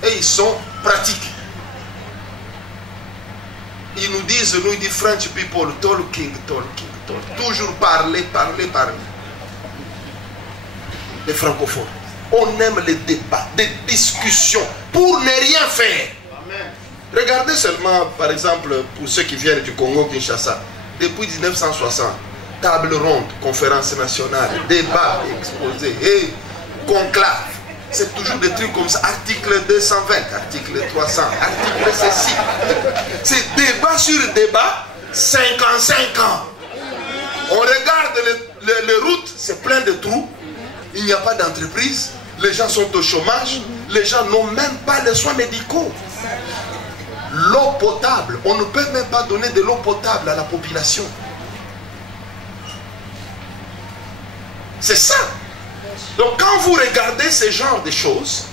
Et ils sont pratiques. Ils nous disent French people, talking. Toujours parler. les francophones. On aime les débats, des discussions, pour ne rien faire. Amen. Regardez seulement, par exemple, pour ceux qui viennent du Congo-Kinshasa, depuis 1960, table ronde, conférence nationale, débat, exposé, et conclave. C'est toujours des trucs comme ça, article 220, article 300, article ceci. C'est débat sur débat, 55 ans. On regarde les routes, c'est plein de trous, il n'y a pas d'entreprise, les gens sont au chômage, les gens n'ont même pas les soins médicaux. L'eau potable, on ne peut même pas donner de l'eau potable à la population. C'est ça. Donc quand vous regardez ce genre de choses,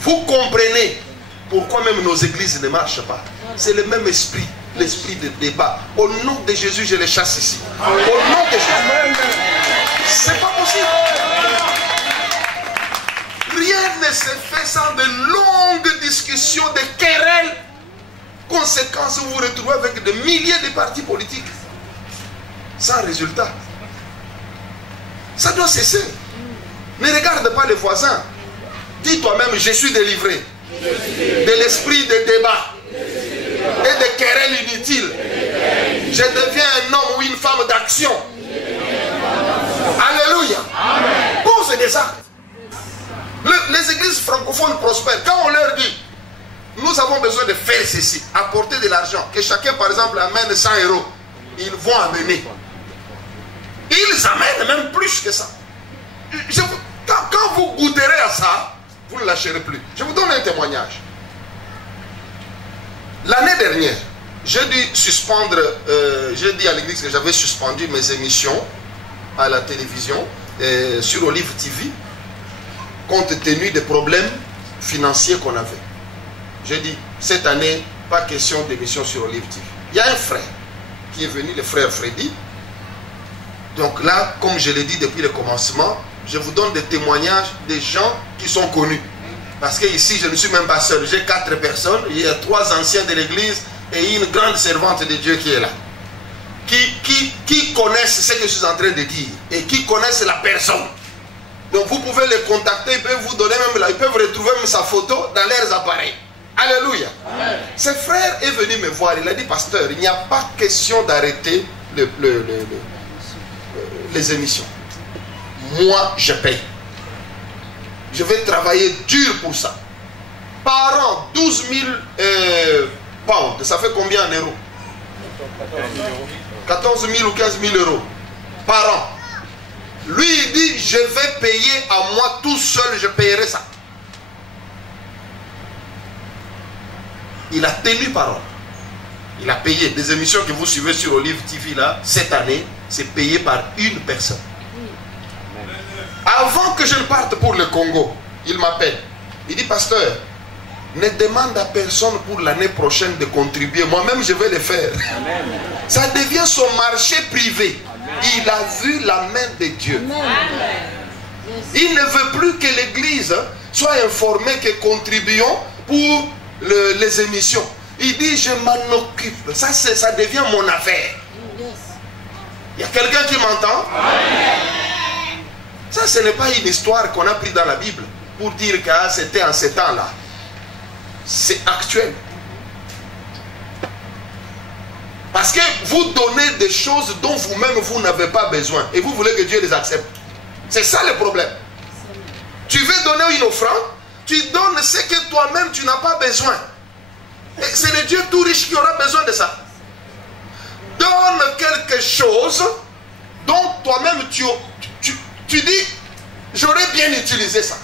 vous comprenez pourquoi même nos églises ne marchent pas. C'est le même esprit, l'esprit de débat. Au nom de Jésus, je les chasse ici. Au nom de Jésus. C'est pas possible. Rien ne se fait sans de longues discussions, de querelles. Conséquence, vous vous retrouvez avec des milliers de partis politiques. Sans résultat. Ça doit cesser. Ne regarde pas les voisins. Dis toi-même, je suis délivré de l'esprit de débat et de querelles inutiles. Je deviens un homme ou une femme d'action. Alléluia. Pose des actes. Les églises francophones prospèrent. Quand on leur dit, nous avons besoin de faire ceci, apporter de l'argent, que chacun par exemple amène 100 €, ils vont amener. Ils amènent même plus que ça. Quand vous goûterez à ça, vous ne lâcherez plus. Je vous donne un témoignage. L'année dernière, j'ai dû suspendre, j'ai dit à l'église que j'avais suspendu mes émissions à la télévision, sur Olive TV, compte tenu des problèmes financiers qu'on avait. J'ai dit, cette année, pas question d'émission sur Olive TV. Il y a un frère qui est venu, le frère Freddy. Donc là, comme je l'ai dit depuis le commencement, je vous donne des témoignages des gens qui sont connus. Parce que ici, je ne suis même pas seul. J'ai 4 personnes. Il y a 3 anciens de l'église et une grande servante de Dieu qui est là. Qui connaissent ce que je suis en train de dire et qui connaissent la personne. Donc vous pouvez les contacter, ils peuvent vous donner même là, ils peuvent retrouver même sa photo dans leurs appareils. Alléluia. Amen. Ce frère est venu me voir, il a dit, pasteur, il n'y a pas question d'arrêter les émissions. Moi, je paye. Je vais travailler dur pour ça. Par an, 12 000 pounds. Ça fait combien en euros? 14 000 ou 15 000 € par an. Lui, il dit, je vais payer à moi tout seul, je payerai ça. Il a tenu parole. Il a payé. Des émissions que vous suivez sur Olive TV là, cette année, c'est payé par une personne. Avant que je ne parte pour le Congo, il m'appelle. Il dit, pasteur, ne demande à personne pour l'année prochaine de contribuer. Moi-même, je vais le faire. Amen. Ça devient son marché privé. Amen. Il a vu la main de Dieu. Amen. Il ne veut plus que l'église soit informée que contribuons pour les émissions. Il dit, je m'en occupe. Ça devient mon affaire. Il y a quelqu'un qui m'entend? Ça, ce n'est pas une histoire qu'on a pris dans la Bible pour dire que c'était en ce temps-là. C'est actuel. Parce que vous donnez des choses dont vous-même vous n'avez pas besoin. Et vous voulez que Dieu les accepte. C'est ça le problème. Tu veux donner une offrande, tu donnes ce que toi-même tu n'as pas besoin. Et c'est le Dieu tout riche qui aura besoin de ça. Donne quelque chose dont toi-même tu dis, j'aurais bien utilisé ça.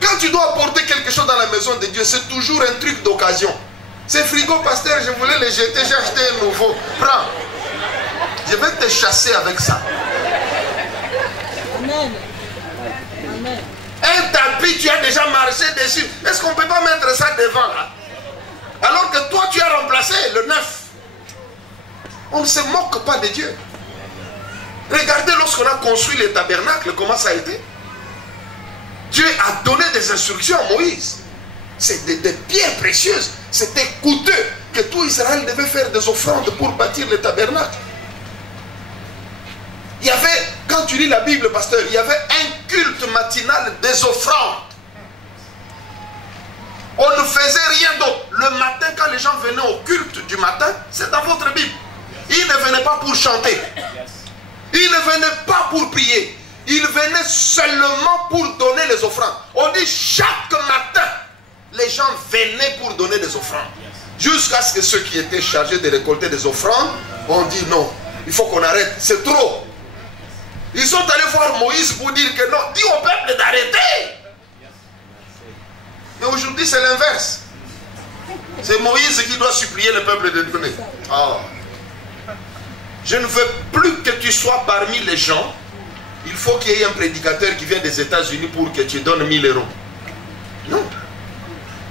Quand tu dois apporter quelque chose dans la maison de Dieu, c'est toujours un truc d'occasion. Ces frigos, pasteur, je voulais les jeter, j'ai acheté un nouveau. Prends. Je vais te chasser avec ça. Amen. Amen. Un tapis, tu as déjà marché dessus. Est-ce qu'on ne peut pas mettre ça devant là? Alors que toi, tu as remplacé le neuf. On ne se moque pas de Dieu. Regardez lorsqu'on a construit les tabernacles, comment ça a été. Dieu a donné des instructions à Moïse. C'est des pierres précieuses. C'était coûteux que tout Israël devait faire des offrandes pour bâtir les tabernacles. Il y avait Quand tu lis la Bible, pasteur, il y avait un culte matinal des offrandes. On ne faisait rien d'autre. Le matin, quand les gens venaient au culte du matin, c'est dans votre Bible. Ils ne venaient pas pour chanter. Ils ne venaient pas pour prier. Ils venaient seulement pour donner les offrandes. On dit chaque matin, les gens venaient pour donner des offrandes. Jusqu'à ce que ceux qui étaient chargés de récolter des offrandes ont dit non, il faut qu'on arrête, c'est trop. Ils sont allés voir Moïse pour dire que non, dis au peuple d'arrêter. Mais aujourd'hui c'est l'inverse. C'est Moïse qui doit supplier le peuple de donner. Oh. Je ne veux plus que tu sois parmi les gens. Il faut qu'il y ait un prédicateur qui vient des États-Unis pour que tu donnes 1000 euros. Non.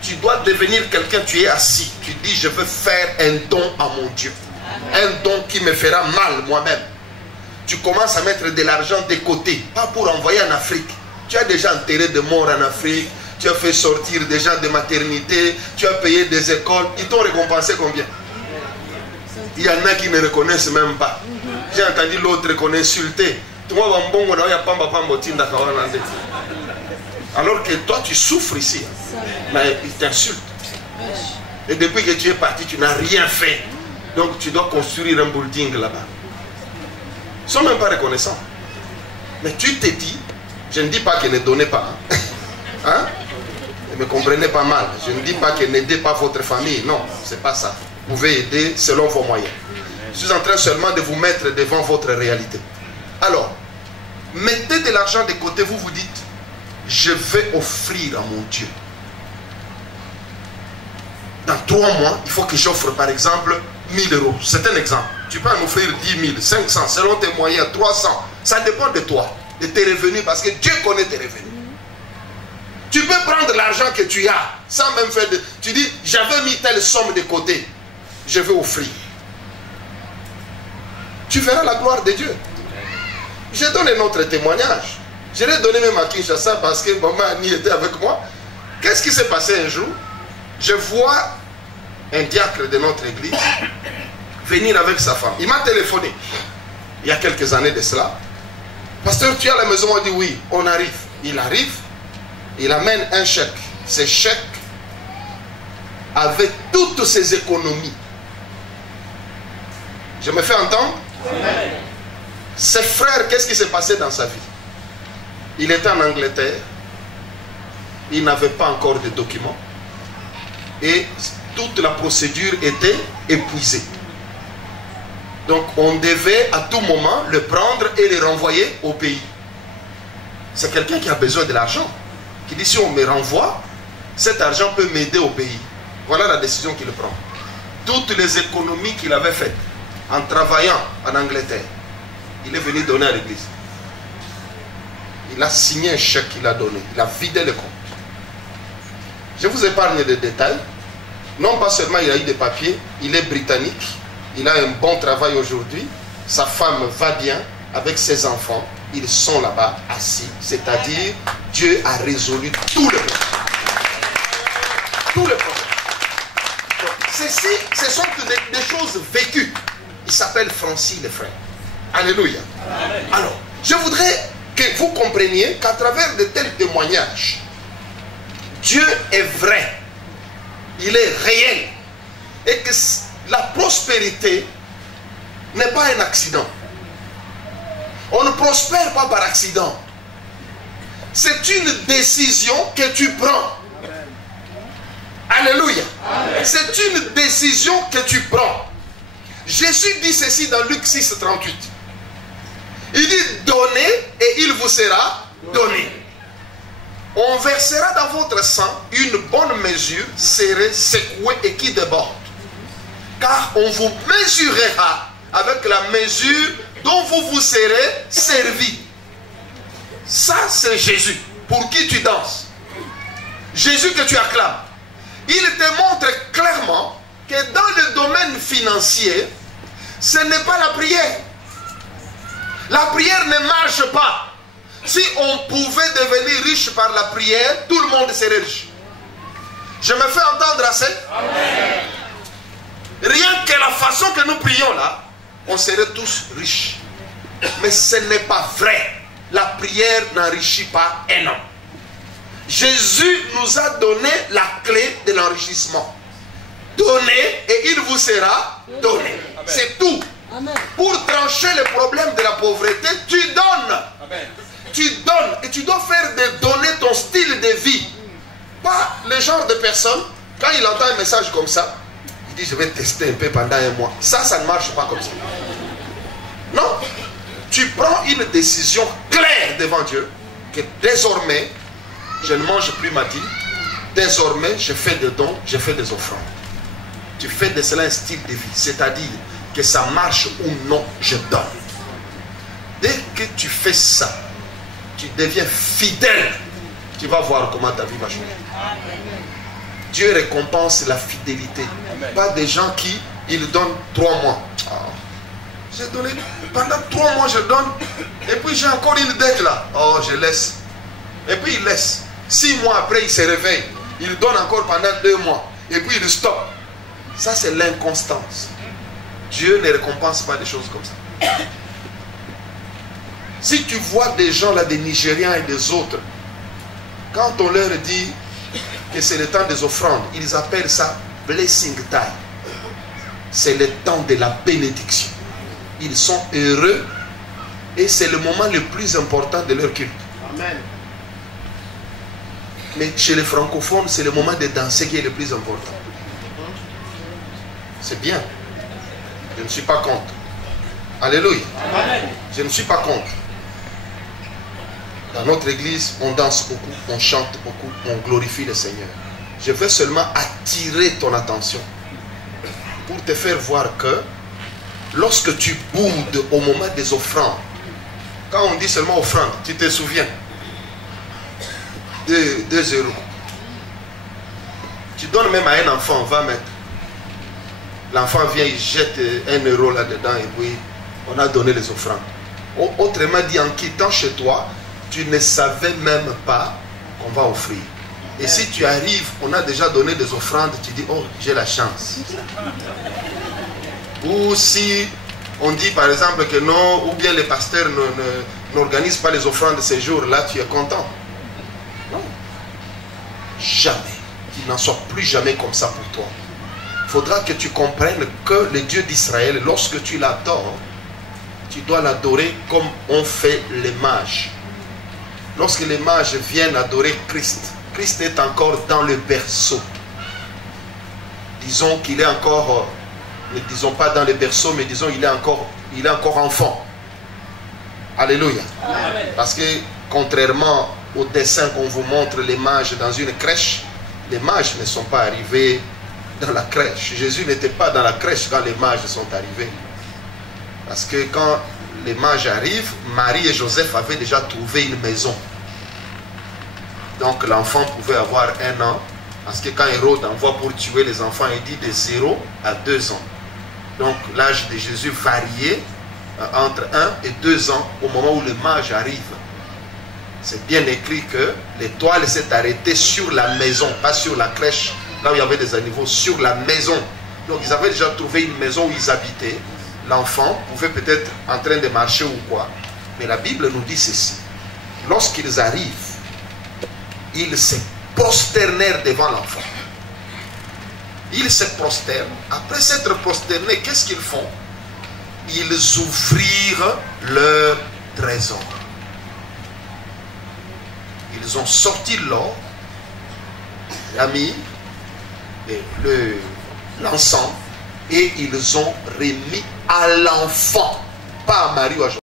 Tu dois devenir quelqu'un, tu es assis. Tu dis, je veux faire un don à mon Dieu. Un don qui me fera mal moi-même. Tu commences à mettre de l'argent de côté. Pas pour envoyer en Afrique. Tu as déjà enterré des morts en Afrique. Tu as fait sortir des gens de maternité. Tu as payé des écoles. Ils t'ont récompensé combien? Il y en a qui ne reconnaissent même pas. J'ai entendu l'autre qu'on insultait. Alors que toi tu souffres ici. Mais il t'insulte. Et depuis que tu es parti, tu n'as rien fait. Donc tu dois construire un building là-bas. Ils ne sont même pas reconnaissants. Mais tu te dis, je ne dis pas que ne donnez pas. Hein? Ne me comprenez pas mal. Je ne dis pas que n'aidez pas votre famille. Non, c'est pas ça. Vous pouvez aider selon vos moyens. Je suis en train seulement de vous mettre devant votre réalité. Alors, mettez de l'argent de côté, vous vous dites, je vais offrir à mon Dieu. Dans 3 mois, il faut que j'offre par exemple 1000 euros. C'est un exemple. Tu peux en offrir 10 000, 500, selon tes moyens, 300. Ça dépend de toi, de tes revenus, parce que Dieu connaît tes revenus. Tu peux prendre l'argent que tu as, sans même faire de... Tu dis, j'avais mis telle somme de côté, je vais offrir. Tu verras la gloire de Dieu. Je donne un autre témoignage. Je l'ai donné même à Kinshasa parce que maman Annie était avec moi. Qu'est-ce qui s'est passé un jour? Je vois un diacre de notre église venir avec sa femme. Il m'a téléphoné il y a quelques années de cela. Pasteur, tu es à la maison? On dit oui, on arrive. Il arrive, il amène un chèque. Ce chèque avec toutes ses économies. Je me fais entendre? Amen. Ses frères, qu'est-ce qui s'est passé dans sa vie? Il était en Angleterre. Il n'avait pas encore de documents. Et toute la procédure était épuisée. Donc on devait à tout moment le prendre et le renvoyer au pays. C'est quelqu'un qui a besoin de l'argent. Qui dit, si on me renvoie, cet argent peut m'aider au pays. Voilà la décision qu'il prend. Toutes les économies qu'il avait faites en travaillant en Angleterre, il est venu donner à l'église. Il a signé un chèque qu'il a donné. Il a vidé le compte. Je vous épargne des détails. Non pas seulement il a eu des papiers, il est britannique. Il a un bon travail aujourd'hui. Sa femme va bien avec ses enfants. Ils sont là-bas assis. C'est-à-dire, Dieu a résolu tous les problèmes. Tous les problèmes. Ceci, ce sont des choses vécues. Il s'appelle Francis le frère. Alléluia. Amen. Alors, je voudrais que vous compreniez qu'à travers de tels témoignages, Dieu est vrai. Il est réel. Et que la prospérité n'est pas un accident. On ne prospère pas par accident. C'est une décision que tu prends. Alléluia. C'est une décision que tu prends. Jésus dit ceci dans Luc 6, 38. Il dit, donnez et il vous sera donné. On versera dans votre sang une bonne mesure, serrée, secouée et qui déborde. Car on vous mesurera avec la mesure dont vous vous serez servi. Ça, c'est Jésus. Pour qui tu danses. Jésus que tu acclames. Il te montre clairement que dans le domaine financier, ce n'est pas la prière. La prière ne marche pas. Si on pouvait devenir riche par la prière, tout le monde serait riche. Je me fais entendre assez? Amen. Rien que la façon que nous prions là, on serait tous riches. Mais ce n'est pas vrai. La prière n'enrichit pas un homme. Jésus nous a donné la clé de l'enrichissement. Donnez et il vous sera donné. C'est tout. Amen. Pour trancher le problème de la pauvreté, tu donnes. Amen. Tu donnes et tu dois faire de donner ton style de vie. Pas le genre de personne, quand il entend un message comme ça, il dit je vais tester un peu pendant un mois. Ça ne marche pas comme ça. Non. Tu prends une décision claire devant Dieu que désormais, je ne mange plus ma dîme. Désormais, je fais des dons, je fais des offrandes. Tu fais de cela un style de vie. C'est-à-dire que ça marche ou non, je donne. Dès que tu fais ça, tu deviens fidèle. Tu vas voir comment ta vie va changer. Dieu récompense la fidélité. Pas des gens qui, ils donnent 3 mois. Ah, j'ai donné, pendant 3 mois je donne, et puis j'ai encore une dette là. Oh, je laisse. Et puis il laisse. 6 mois après, il se réveille. Il donne encore pendant 2 mois. Et puis il stoppe. Ça, c'est l'inconstance. Dieu ne récompense pas des choses comme ça. Si tu vois des gens là, des Nigériens et des autres, quand on leur dit que c'est le temps des offrandes, ils appellent ça blessing time. C'est le temps de la bénédiction. Ils sont heureux et c'est le moment le plus important de leur culte. Amen. Mais chez les francophones, c'est le moment de danser qui est le plus important. C'est bien. Je ne suis pas contre. Alléluia. Amen. Je ne suis pas contre. Dans notre église, on danse beaucoup, on chante beaucoup, on glorifie le Seigneur. Je veux seulement attirer ton attention pour te faire voir que lorsque tu boudes au moment des offrandes, quand on dit seulement offrande, tu te souviens, 2 euros. Tu donnes même à un enfant 20 mètres. L'enfant vient, il jette 1 euro là-dedans et puis on a donné les offrandes. Autrement dit, en quittant chez toi, tu ne savais même pas qu'on va offrir. Et si tu arrives, on a déjà donné des offrandes, tu dis, oh, j'ai la chance. Ou si on dit par exemple que non, ou bien les pasteurs n'organisent pas les offrandes ces jours-là, tu es content. Non. Jamais. Qu'il n'en soit plus jamais comme ça pour toi. Il faudra que tu comprennes que le Dieu d'Israël, lorsque tu l'adores, tu dois l'adorer comme on fait les mages. Lorsque les mages viennent adorer Christ, Christ est encore dans le berceau. Disons qu'il est encore, ne disons pas dans le berceau, mais disons il est encore enfant. Alléluia. Amen. Parce que contrairement au dessin qu'on vous montre les mages dans une crèche, les mages ne sont pas arrivés dans la crèche. Jésus n'était pas dans la crèche quand les mages sont arrivés. Parce que quand les mages arrivent, Marie et Joseph avaient déjà trouvé une maison. Donc l'enfant pouvait avoir 1 an. Parce que quand Hérode envoie pour tuer les enfants, il dit de 0 à 2 ans. Donc l'âge de Jésus variait entre 1 et 2 ans au moment où le mage arrive. C'est bien écrit que l'étoile s'est arrêtée sur la maison, pas sur la crèche, là où il y avait des animaux, sur la maison. Donc ils avaient déjà trouvé une maison où ils habitaient. L'enfant pouvait peut-être en train de marcher ou quoi. Mais la Bible nous dit ceci. Lorsqu'ils arrivent, ils se prosternèrent devant l'enfant. Ils se prosternent. Après s'être prosternés, qu'est-ce qu'ils font? Ils ouvrirent leur trésor. Ils ont sorti l'or, la myrrhe, l'encens, et ils ont remis à l'enfant, pas à Marie ou à Joseph,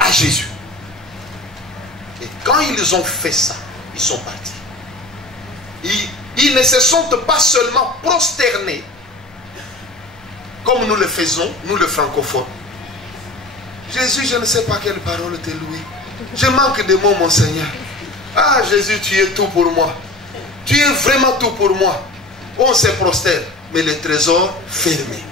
à Jésus. Et quand ils ont fait ça, ils sont partis. Ils ne se sont pas seulement prosternés, comme nous le faisons, nous les francophones. Jésus, je ne sais pas quelle parole te louer. Je manque de mots, mon Seigneur. Ah, Jésus, tu es tout pour moi. Tu es vraiment tout pour moi. On se prosterne, mais le trésor fermé.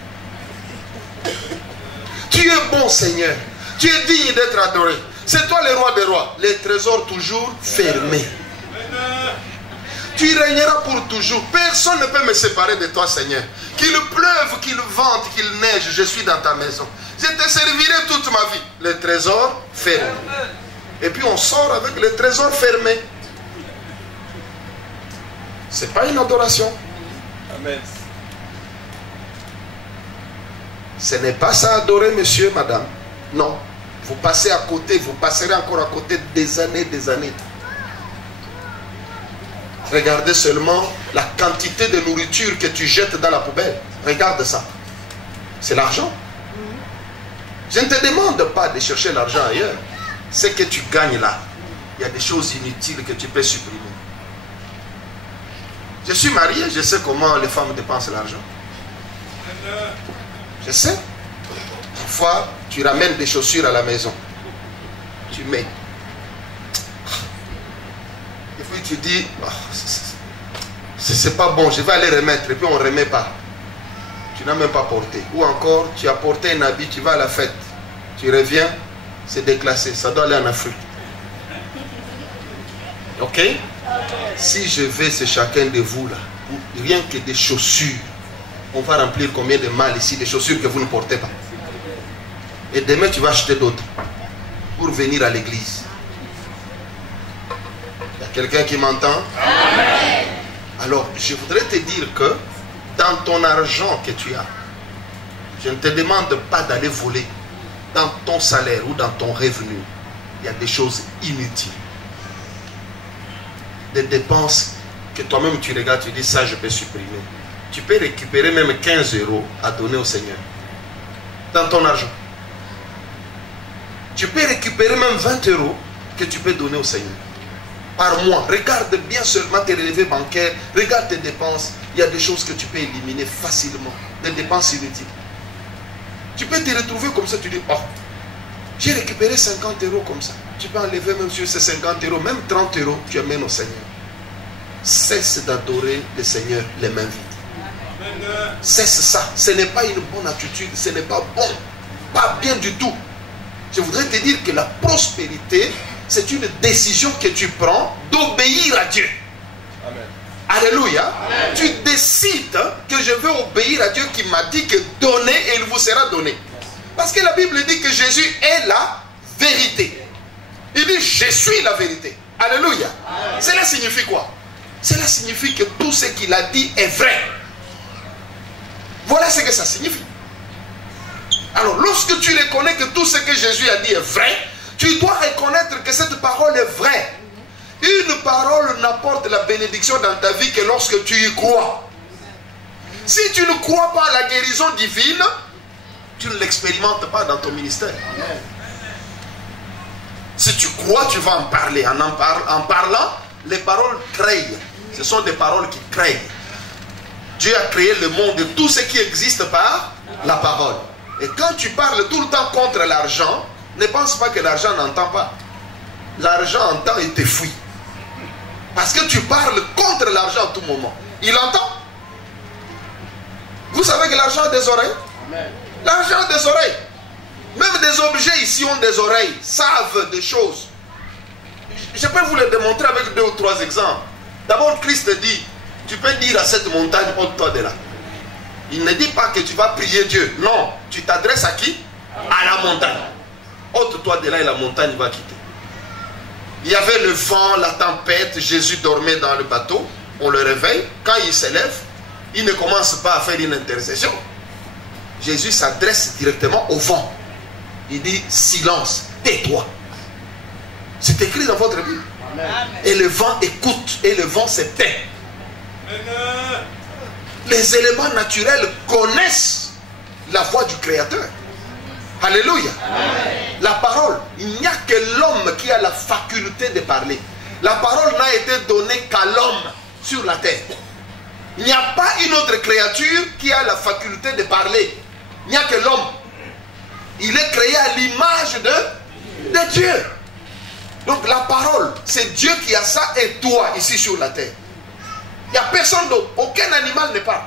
Tu es bon, Seigneur. Tu es digne d'être adoré. C'est toi le roi des rois. Les trésors toujours fermés. Tu régneras pour toujours. Personne ne peut me séparer de toi, Seigneur. Qu'il pleuve, qu'il vente, qu'il neige, je suis dans ta maison. Je te servirai toute ma vie. Le trésor fermé. Et puis on sort avec le trésor fermé. Ce n'est pas une adoration. Amen. Ce n'est pas ça adorer, monsieur, madame. Non. Vous passez à côté, vous passerez encore à côté des années, des années. Regardez seulement la quantité de nourriture que tu jettes dans la poubelle. Regarde ça. C'est l'argent. Je ne te demande pas de chercher l'argent ailleurs. Ce que tu gagnes là, il y a des choses inutiles que tu peux supprimer. Je suis marié, je sais comment les femmes dépensent l'argent. Je sais. Parfois, tu ramènes des chaussures à la maison. Tu mets. Et puis tu dis, oh, c'est pas bon, je vais aller remettre. Et puis on ne remet pas. Tu n'as même pas porté. Ou encore, tu as porté un habit, tu vas à la fête. Tu reviens, c'est déclassé. Ça doit aller en Afrique. Ok? Si je vais, c'est chacun de vous là. Rien que des chaussures. On va remplir combien de mal ici, des chaussures que vous ne portez pas. Et demain, tu vas acheter d'autres. Pour venir à l'église. Il y a quelqu'un qui m'entend? Amen. Alors, je voudrais te dire que dans ton argent que tu as, je ne te demande pas d'aller voler. Dans ton salaire ou dans ton revenu, il y a des choses inutiles. Des dépenses que toi-même tu regardes, tu dis ça je peux supprimer. Tu peux récupérer même 15 € à donner au Seigneur. Dans ton argent. Tu peux récupérer même 20 € que tu peux donner au Seigneur. Par mois. Regarde bien seulement tes relevés bancaires. Regarde tes dépenses. Il y a des choses que tu peux éliminer facilement. Des dépenses inutiles. Tu peux te retrouver comme ça. Tu dis, oh, j'ai récupéré 50 € comme ça. Tu peux enlever même sur ces 50 €, même 30 €, tu amènes au Seigneur. Cesse d'adorer le Seigneur les mains vides. Cesse ça. Ce n'est pas une bonne attitude. Ce n'est pas bon. Pas bien du tout. Je voudrais te dire que la prospérité, c'est une décision que tu prends d'obéir à Dieu. Amen. Alléluia. Amen. Tu décides que je veux obéir à Dieu qui m'a dit que donnez et il vous sera donné. Parce que la Bible dit que Jésus est la vérité. Il dit je suis la vérité. Alléluia. Amen. Cela signifie quoi? Cela signifie que tout ce qu'il a dit est vrai. Voilà ce que ça signifie. Alors lorsque tu reconnais que tout ce que Jésus a dit est vrai, tu dois reconnaître que cette parole est vraie. Une parole n'apporte la bénédiction dans ta vie que lorsque tu y crois. Si tu ne crois pas à la guérison divine, tu ne l'expérimentes pas dans ton ministère. Si tu crois, tu vas en parler. En parlant, les paroles créent. Ce sont des paroles qui créent. Dieu a créé le monde et tout ce qui existe par la parole. Et quand tu parles tout le temps contre l'argent, ne pense pas que l'argent n'entend pas. L'argent entend et te fuit. Parce que tu parles contre l'argent à tout moment. Il entend. Vous savez que l'argent a des oreilles? L'argent a des oreilles. Même des objets ici ont des oreilles, savent des choses. Je peux vous le démontrer avec 2 ou 3 exemples. D'abord, Christ dit, tu peux dire à cette montagne, ôte-toi de là. Il ne dit pas que tu vas prier Dieu. Non, tu t'adresses à qui? À la montagne. Ôte-toi de là et la montagne va quitter. Il y avait le vent, la tempête, Jésus dormait dans le bateau, on le réveille, quand il s'élève, il ne commence pas à faire une intercession. Jésus s'adresse directement au vent. Il dit, silence, tais-toi. C'est écrit dans votre Bible. Amen. Et le vent écoute et le vent se tait. Les éléments naturels connaissent la voix du Créateur. Alléluia. Amen. La parole, il n'y a que l'homme qui a la faculté de parler. La parole n'a été donnée qu'à l'homme sur la terre. Il n'y a pas une autre créature qui a la faculté de parler. Il n'y a que l'homme. Il est créé à l'image de Dieu. Donc la parole, c'est Dieu qui a ça et toi ici sur la terre. Il n'y a personne d'autre. Aucun animal ne parle.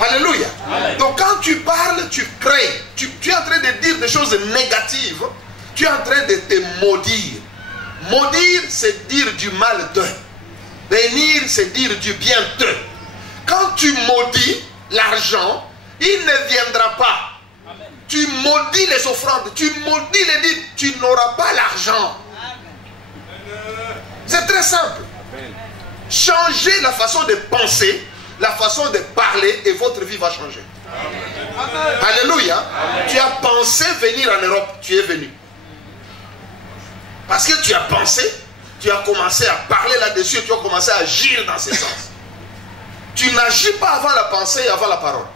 Alléluia. Amen. Donc quand tu parles, tu crées. Tu es en train de dire des choses négatives. Tu es en train de te maudire. Maudire, c'est dire du mal d'eux. Bénir, c'est dire du bien de. Quand tu maudis l'argent, il ne viendra pas. Amen. Tu maudis les offrandes, tu maudis les dîmes, tu n'auras pas l'argent. C'est très simple. Amen. Changez la façon de penser, la façon de parler et votre vie va changer. Amen. Alléluia. Amen. Tu as pensé venir en Europe, tu es venu. Parce que tu as pensé, tu as commencé à parler là-dessus, tu as commencé à agir dans ce sens. Tu n'agis pas avant la pensée et avant la parole.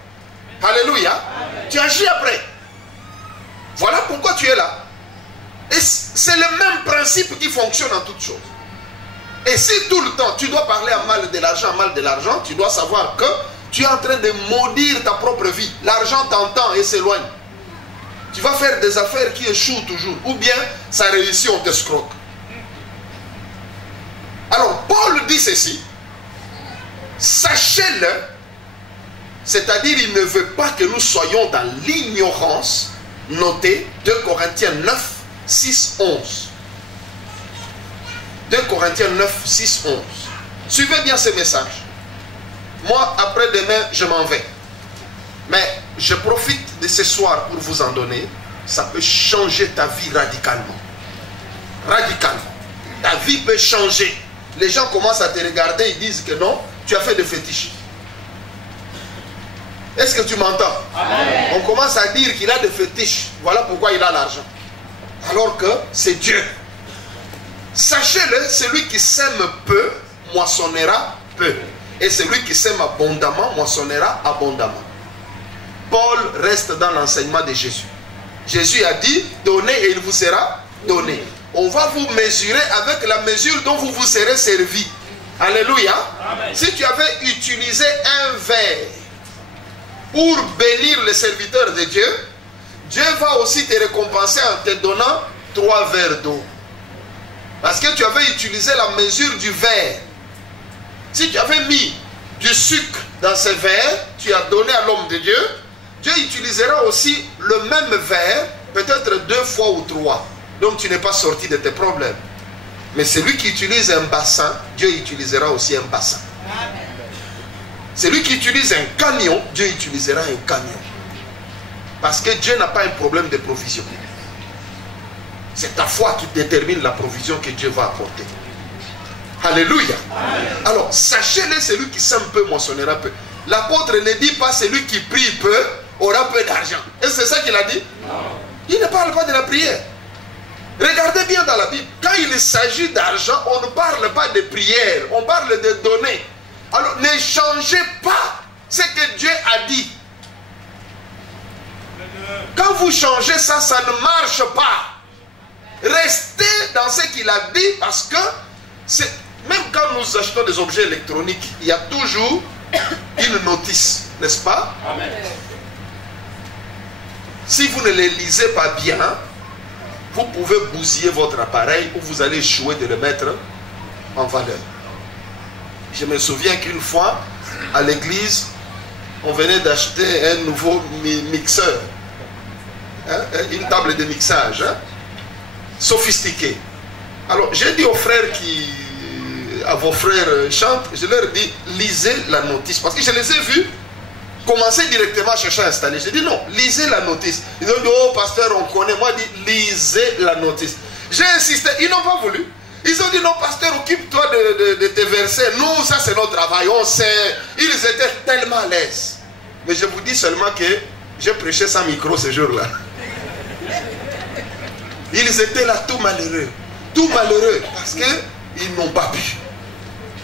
Alléluia. Amen. Tu agis après. Voilà pourquoi tu es là. Et c'est le même principe qui fonctionne en toutes choses. Et si tout le temps tu dois parler à mal de l'argent, tu dois savoir que tu es en train de maudire ta propre vie. L'argent t'entend et s'éloigne. Tu vas faire des affaires qui échouent toujours. Ou bien ça réussit, on t'escroque. Alors Paul dit ceci. Sachez-le. C'est-à-dire il ne veut pas que nous soyons dans l'ignorance. Notez 2 Corinthiens 9, 6, 11. 2 Corinthiens 9, 6, 11. Suivez bien ce message. Moi, après-demain, je m'en vais. Mais je profite de ce soir pour vous en donner. Ça peut changer ta vie radicalement. Radicalement. Ta vie peut changer. Les gens commencent à te regarder et disent que non, tu as fait des fétiches. Est-ce que tu m'entends? On commence à dire qu'il a des fétiches. Voilà pourquoi il a l'argent. Alors que c'est Dieu. Sachez-le, celui qui sème peu, moissonnera peu. Et celui qui sème abondamment, moissonnera abondamment. Paul reste dans l'enseignement de Jésus. Jésus a dit, donnez et il vous sera donné. On va vous mesurer avec la mesure dont vous vous serez servi. Alléluia. Amen. Si tu avais utilisé un verre pour bénir les serviteurs de Dieu, Dieu va aussi te récompenser en te donnant 3 verres d'eau. Parce que tu avais utilisé la mesure du verre. Si tu avais mis du sucre dans ce verre, tu as donné à l'homme de Dieu, Dieu utilisera aussi le même verre, peut-être 2 fois ou 3. Donc tu n'es pas sorti de tes problèmes. Mais celui qui utilise un bassin, Dieu utilisera aussi un bassin. Celui qui utilise un camion, Dieu utilisera un camion. Parce que Dieu n'a pas un problème de provision. C'est ta foi qui détermine la provision que Dieu va apporter. Alléluia. Amen. Alors, sachez-le, celui qui sème peu moissonnera peu. L'apôtre ne dit pas celui qui prie peu aura peu d'argent. Est-ce que c'est ça qu'il a dit? Non. Il ne parle pas de la prière. Regardez bien dans la Bible. Quand il s'agit d'argent, on ne parle pas de prière. On parle de donner. Alors, ne changez pas ce que Dieu a dit. Quand vous changez ça, ça ne marche pas. Restez dans ce qu'il a dit parce que même quand nous achetons des objets électroniques, il y a toujours une notice, n'est-ce pas? Amen. Si vous ne les lisez pas bien, vous pouvez bousiller votre appareil ou vous allez échouer de le mettre en valeur. Je me souviens qu'une fois, à l'église, on venait d'acheter un nouveau mixeur. Une table de mixage. Sophistiqué. Alors, j'ai dit aux frères à vos frères chantent, je leur dis, lisez la notice. Parce que je les ai vus commencer directement à chercher à installer. J'ai dit non, lisez la notice. Ils ont dit, oh pasteur, on connaît. Moi, je dis, lisez la notice. J'ai insisté, ils n'ont pas voulu. Ils ont dit, non pasteur, occupe-toi de tes versets. Nous, ça c'est notre travail, on sait. Ils étaient tellement à l'aise. Mais je vous dis seulement que j'ai prêché sans micro ce jour-là. Ils étaient là tout malheureux parce qu'ils n'ont pas pu.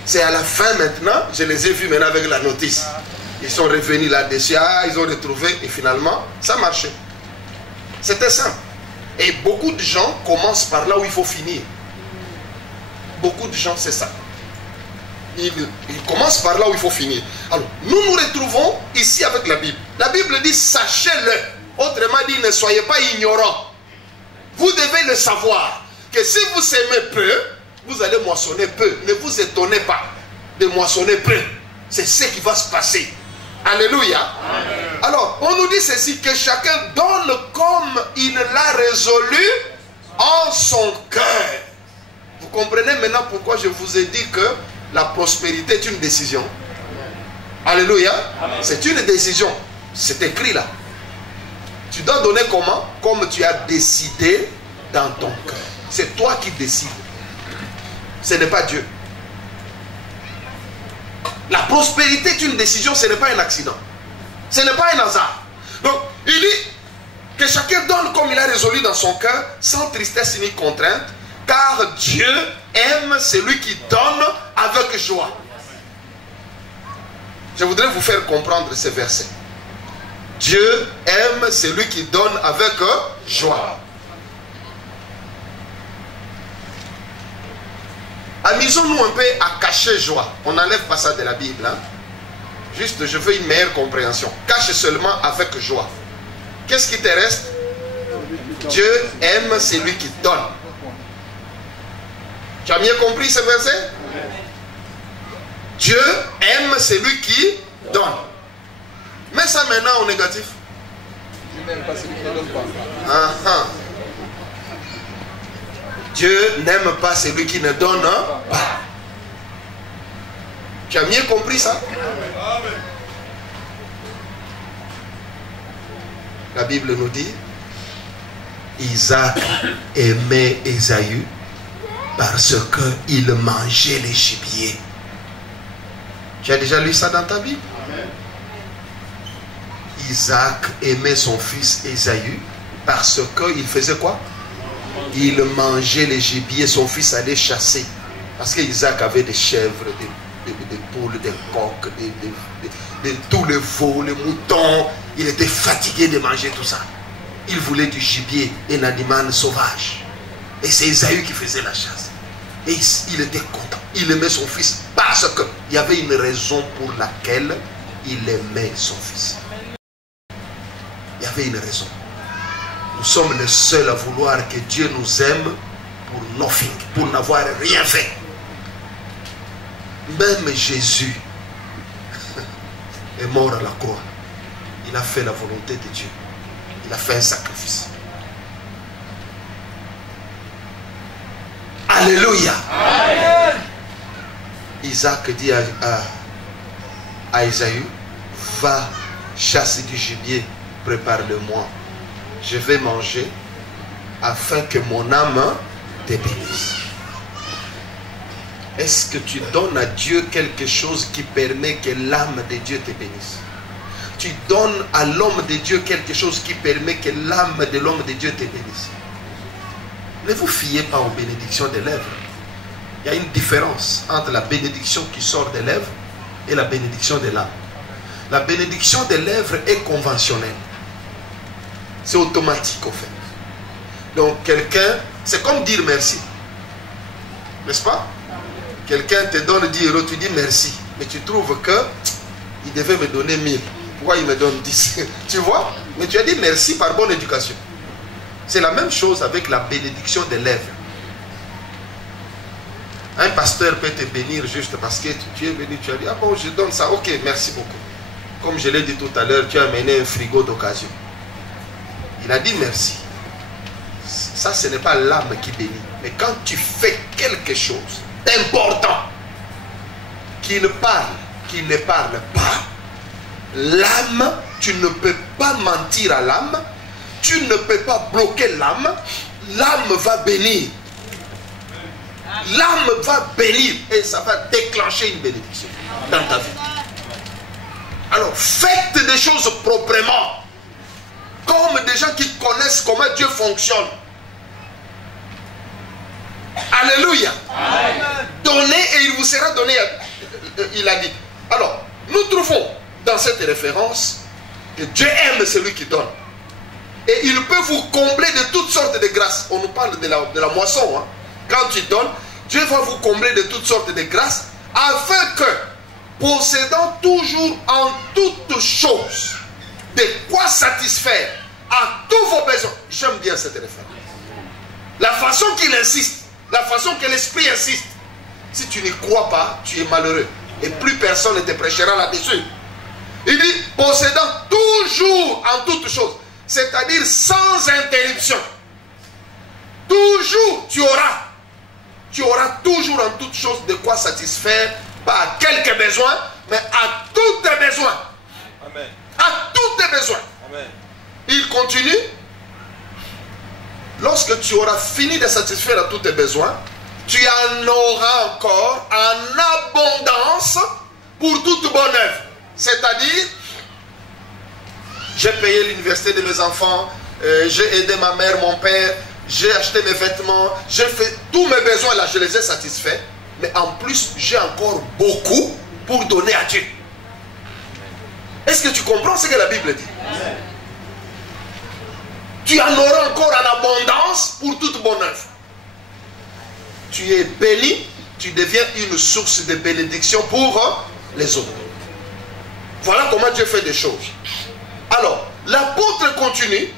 C'est à la fin maintenant, je les ai vus maintenant avec la notice. Ils sont revenus là-dessus, ils ont retrouvé et finalement, ça marchait. C'était simple. Et beaucoup de gens commencent par là où il faut finir. Beaucoup de gens, c'est ça. Ils commencent par là où il faut finir. Alors, nous nous retrouvons ici avec la Bible. La Bible dit, sachez-le. Autrement dit, ne soyez pas ignorants. Vous devez le savoir, que si vous semez peu, vous allez moissonner peu. Ne vous étonnez pas de moissonner peu. C'est ce qui va se passer. Alléluia. Amen. Alors, on nous dit ceci, que chacun donne comme il l'a résolu en son cœur. Vous comprenez maintenant pourquoi je vous ai dit que La prospérité est une décision. Alléluia. C'est une décision. C'est écrit là. Tu dois donner comment? Comme tu as décidé dans ton cœur. C'est toi qui décides. Ce n'est pas Dieu. La prospérité est une décision, ce n'est pas un accident. Ce n'est pas un hasard. Donc, il dit que chacun donne comme il a résolu dans son cœur, sans tristesse ni contrainte, car Dieu aime celui qui donne avec joie. Je voudrais vous faire comprendre ces versets. Dieu aime celui qui donne avec joie. Amusons-nous un peu à cacher joie. On n'enlève pas ça de la Bible. Hein? Juste, je veux une meilleure compréhension. Cache seulement avec joie. Qu'est-ce qui te reste? Dieu aime celui qui donne. Tu as bien compris ce verset? Dieu aime celui qui donne. Mets ça maintenant au négatif. Dieu n'aime pas celui qui ne donne pas. Dieu n'aime pas celui qui ne donne pas. Tu as bien compris ça? La Bible nous dit, Isaac aimait Ésaü parce qu'il mangeait les gibiers. Tu as déjà lu ça dans ta Bible? Isaac aimait son fils Ésaü parce qu'il faisait quoi? Il mangeait les gibiers, son fils allait chasser. Parce qu'Isaac avait des chèvres, des poules, des coqs, tous les veaux, les moutons. Il était fatigué de manger tout ça. Il voulait du gibier, un animal sauvage. Et c'est Ésaü qui faisait la chasse. Et il était content. Il aimait son fils parce qu'il y avait une raison pour laquelle il aimait son fils. Il y avait une raison. Nous sommes les seuls à vouloir que Dieu nous aime pour nothing, pour n'avoir rien fait. Même Jésus est mort à la croix. Il a fait la volonté de Dieu. Il a fait un sacrifice. Alléluia. Amen. Isaac dit à Ésaü, va chasser du gibier, prépare-le-moi. Je vais manger afin que mon âme te bénisse. Est-ce que tu donnes à Dieu quelque chose qui permet que l'âme de Dieu te bénisse? Tu donnes à l'homme de Dieu quelque chose qui permet que l'âme de l'homme de Dieu te bénisse. Ne vous fiez pas aux bénédictions des lèvres. Il y a une différence entre la bénédiction qui sort des lèvres et la bénédiction de l'âme. La bénédiction des lèvres est conventionnelle. C'est automatique au fait. Donc quelqu'un, c'est comme dire merci. N'est-ce pas? Quelqu'un te donne 10 euros, tu dis merci. Mais tu trouves que il devait me donner 1000. Pourquoi il me donne 10? Tu vois? Mais tu as dit merci par bonne éducation. C'est la même chose avec la bénédiction des lèvres. Un pasteur peut te bénir juste parce que tu es venu, tu as dit, ah bon, je donne ça, ok, merci beaucoup. Comme je l'ai dit tout à l'heure, tu as amené un frigo d'occasion. Il a dit merci. Ça, ce n'est pas l'âme qui bénit. Mais quand tu fais quelque chose d'important, qu'il parle, qu'il ne parle pas, l'âme, tu ne peux pas mentir à l'âme, tu ne peux pas bloquer l'âme, l'âme va bénir. L'âme va bénir et ça va déclencher une bénédiction dans ta vie. Alors, faites des choses proprement, comme des gens qui connaissent comment Dieu fonctionne. Alléluia. Amen. Donnez et il vous sera donné. Il a dit. Alors, nous trouvons dans cette référence que Dieu aime celui qui donne. Et il peut vous combler de toutes sortes de grâces. On nous parle de la moisson. Hein. Quand tu donnes, Dieu va vous combler de toutes sortes de grâces afin que, possédant toujours en toutes choses de quoi satisfaire à tous vos besoins. J'aime bien cette référence. La façon qu'il insiste, la façon que l'esprit insiste. Si tu n'y crois pas, tu es malheureux. Et plus personne ne te prêchera là-dessus. Il dit, possédant toujours en toutes choses. C'est-à-dire sans interruption. Toujours tu auras. tu auras toujours en toute chose de quoi satisfaire, pas à quelques besoins, mais à tous tes besoins. Amen. À tous tes besoins. Amen. Il continue. Lorsque tu auras fini de satisfaire à tous tes besoins, tu en auras encore en abondance pour toute bonne œuvre. C'est-à-dire, j'ai payé l'université de mes enfants, j'ai aidé ma mère, mon père, j'ai acheté mes vêtements, j'ai fait tous mes besoins là, je les ai satisfaits. Mais en plus, j'ai encore beaucoup pour donner à Dieu. Est-ce que tu comprends ce que la Bible dit? Tu en auras encore en abondance pour toute bonne œuvre. Tu es béni, tu deviens une source de bénédiction pour les autres. Voilà comment Dieu fait des choses. Alors, l'apôtre continue.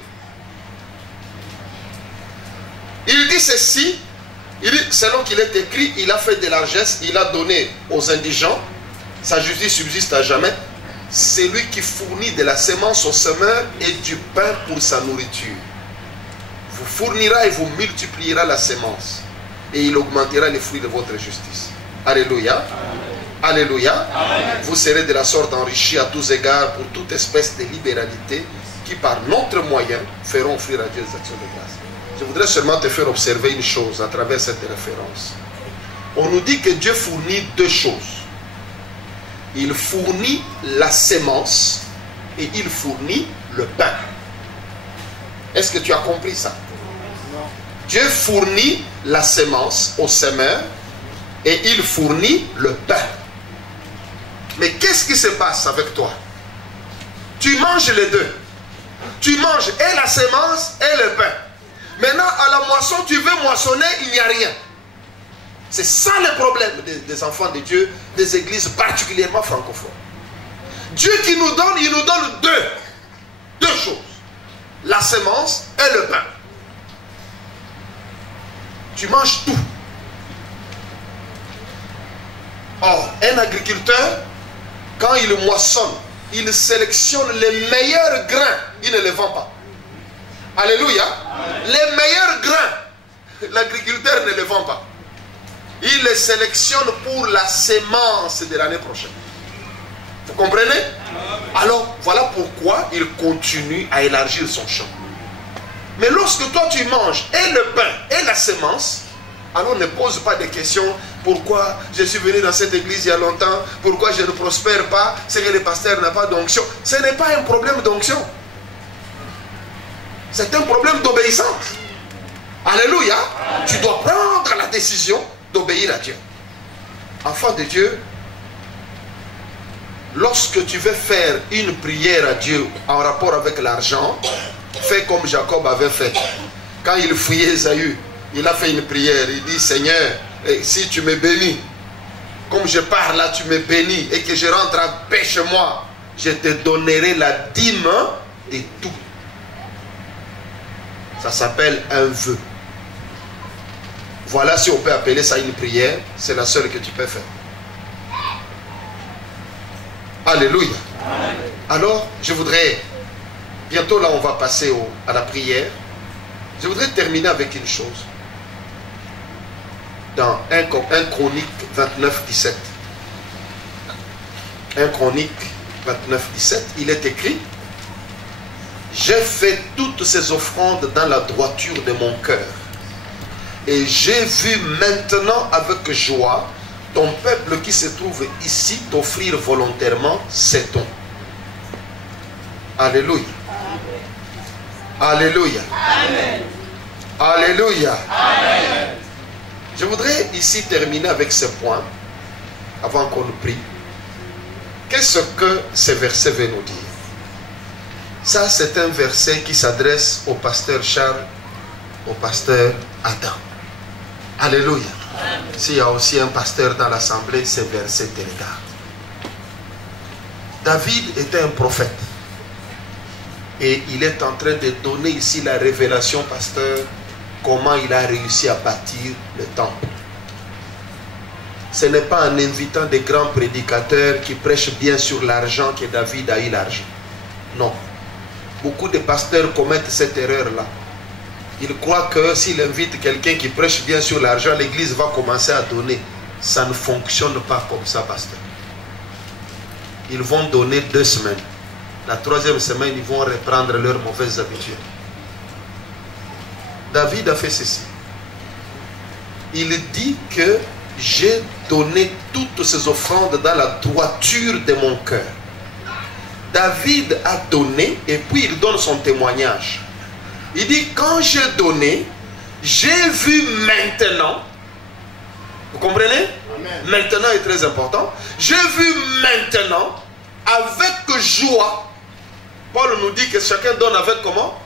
Il dit ceci. Il dit, selon qu'il est écrit, il a fait de largesse, il a donné aux indigents. Sa justice subsiste à jamais. C'est lui qui fournit de la semence au semeur et du pain pour sa nourriture. Vous fournira et vous multipliera la semence. Et il augmentera les fruits de votre justice. Alléluia. Amen. Alléluia. Amen. Vous serez de la sorte enrichis à tous égards pour toute espèce de libéralité qui par notre moyen feront offrir à Dieu des actions de grâce. Je voudrais seulement te faire observer une chose à travers cette référence. On nous dit que Dieu fournit deux choses. Il fournit la semence et il fournit le pain. Est-ce que tu as compris ça? Dieu fournit la semence au semeur et il fournit le pain. Mais qu'est-ce qui se passe avec toi? Tu manges les deux. Tu manges et la semence et le pain. Maintenant, à la moisson, tu veux moissonner, il n'y a rien. C'est ça le problème des enfants de Dieu, des églises particulièrement francophones. Dieu qui nous donne, il nous donne deux choses. La semence et le pain. Tu manges tout. Or, un agriculteur, quand il moissonne, il sélectionne les meilleurs grains. Il ne les vend pas. Alléluia. Amen. Les meilleurs grains, l'agriculteur ne les vend pas. Il les sélectionne pour la semence de l'année prochaine. Vous comprenez? Alors, voilà pourquoi il continue à élargir son champ. Mais lorsque toi tu manges et le pain et la semence, alors ne pose pas de questions. Pourquoi je suis venu dans cette église il y a longtemps? Pourquoi je ne prospère pas? C'est que le pasteur n'a pas d'onction. Ce n'est pas un problème d'onction. C'est un problème d'obéissance. Alléluia. Tu dois prendre la décision d'obéir à Dieu. Enfant de Dieu, lorsque tu veux faire une prière à Dieu en rapport avec l'argent, fais comme Jacob avait fait. Quand il fuyait Ésaü, il a fait une prière. Il dit, Seigneur, si tu me bénis, comme je pars là, tu me bénis, et que je rentre en paix chez moi, je te donnerai la dîme et tout. Ça s'appelle un vœu. Voilà, si on peut appeler ça une prière, c'est la seule que tu peux faire. Alléluia. Amen. Alors, je voudrais, bientôt là on va passer à la prière. Je voudrais terminer avec une chose. Dans 1 Chronique 29, 17. 1 Chronique 29, 17, il est écrit: j'ai fait toutes ces offrandes dans la droiture de mon cœur. Et j'ai vu maintenant avec joie ton peuple qui se trouve ici t'offrir volontairement ses dons. Alléluia. Alléluia. Amen. Alléluia. Amen. Je voudrais ici terminer avec ce point, avant qu'on prie. Qu'est-ce que ce verset veut nous dire? Ça, c'est un verset qui s'adresse au pasteur Charles, au pasteur Adam. Alléluia. S'il y a aussi un pasteur dans l'assemblée, ce verset te regarde. David était un prophète. Et il est en train de donner ici la révélation, pasteur, comment il a réussi à bâtir le temple. Ce n'est pas en invitant des grands prédicateurs qui prêchent bien sur l'argent que David a eu l'argent. Non. Beaucoup de pasteurs commettent cette erreur-là. Il croit que s'il invite quelqu'un qui prêche bien sur l'argent, l'église va commencer à donner. Ça ne fonctionne pas comme ça, pasteur. Ils vont donner 2 semaines. La 3e semaine, ils vont reprendre leurs mauvaises habitudes. David a fait ceci. Il dit que j'ai donné toutes ces offrandes dans la droiture de mon cœur. David a donné et puis il donne son témoignage. Il dit, quand j'ai donné, j'ai vu maintenant. Vous comprenez? Amen. Maintenant est très important. J'ai vu maintenant avec joie. Paul nous dit que chacun donne avec comment?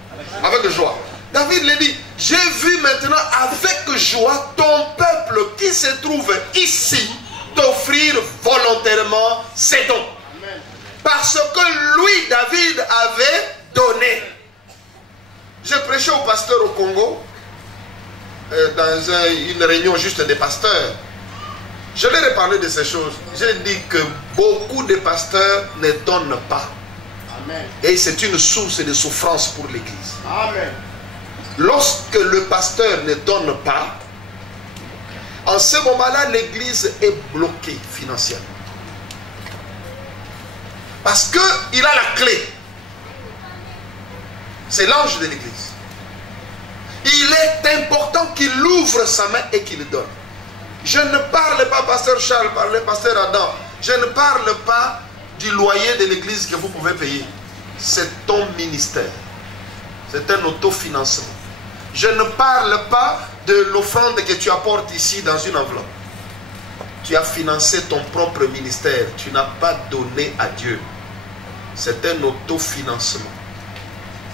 Avec joie. David le dit, j'ai vu maintenant avec joie ton peuple qui se trouve ici t'offrir volontairement ses dons. Amen. Parce que lui, David, avait donné. J'ai prêché au pasteur au Congo, dans une réunion juste des pasteurs. Je leur ai parlé de ces choses. J'ai dit que beaucoup de pasteurs ne donnent pas. Amen. Et c'est une source de souffrance pour l'église. Amen. Lorsque le pasteur ne donne pas, en ce moment-là, l'église est bloquée financièrement. Parce qu'il a la clé. C'est l'ange de l'église. Il est important qu'il ouvre sa main et qu'il donne. Je ne parle pas, pasteur Charles, pasteur Adam. Je ne parle pas du loyer de l'église que vous pouvez payer. C'est ton ministère. C'est un autofinancement. Je ne parle pas de l'offrande que tu apportes ici dans une enveloppe. Tu as financé ton propre ministère. Tu n'as pas donné à Dieu. C'est un autofinancement.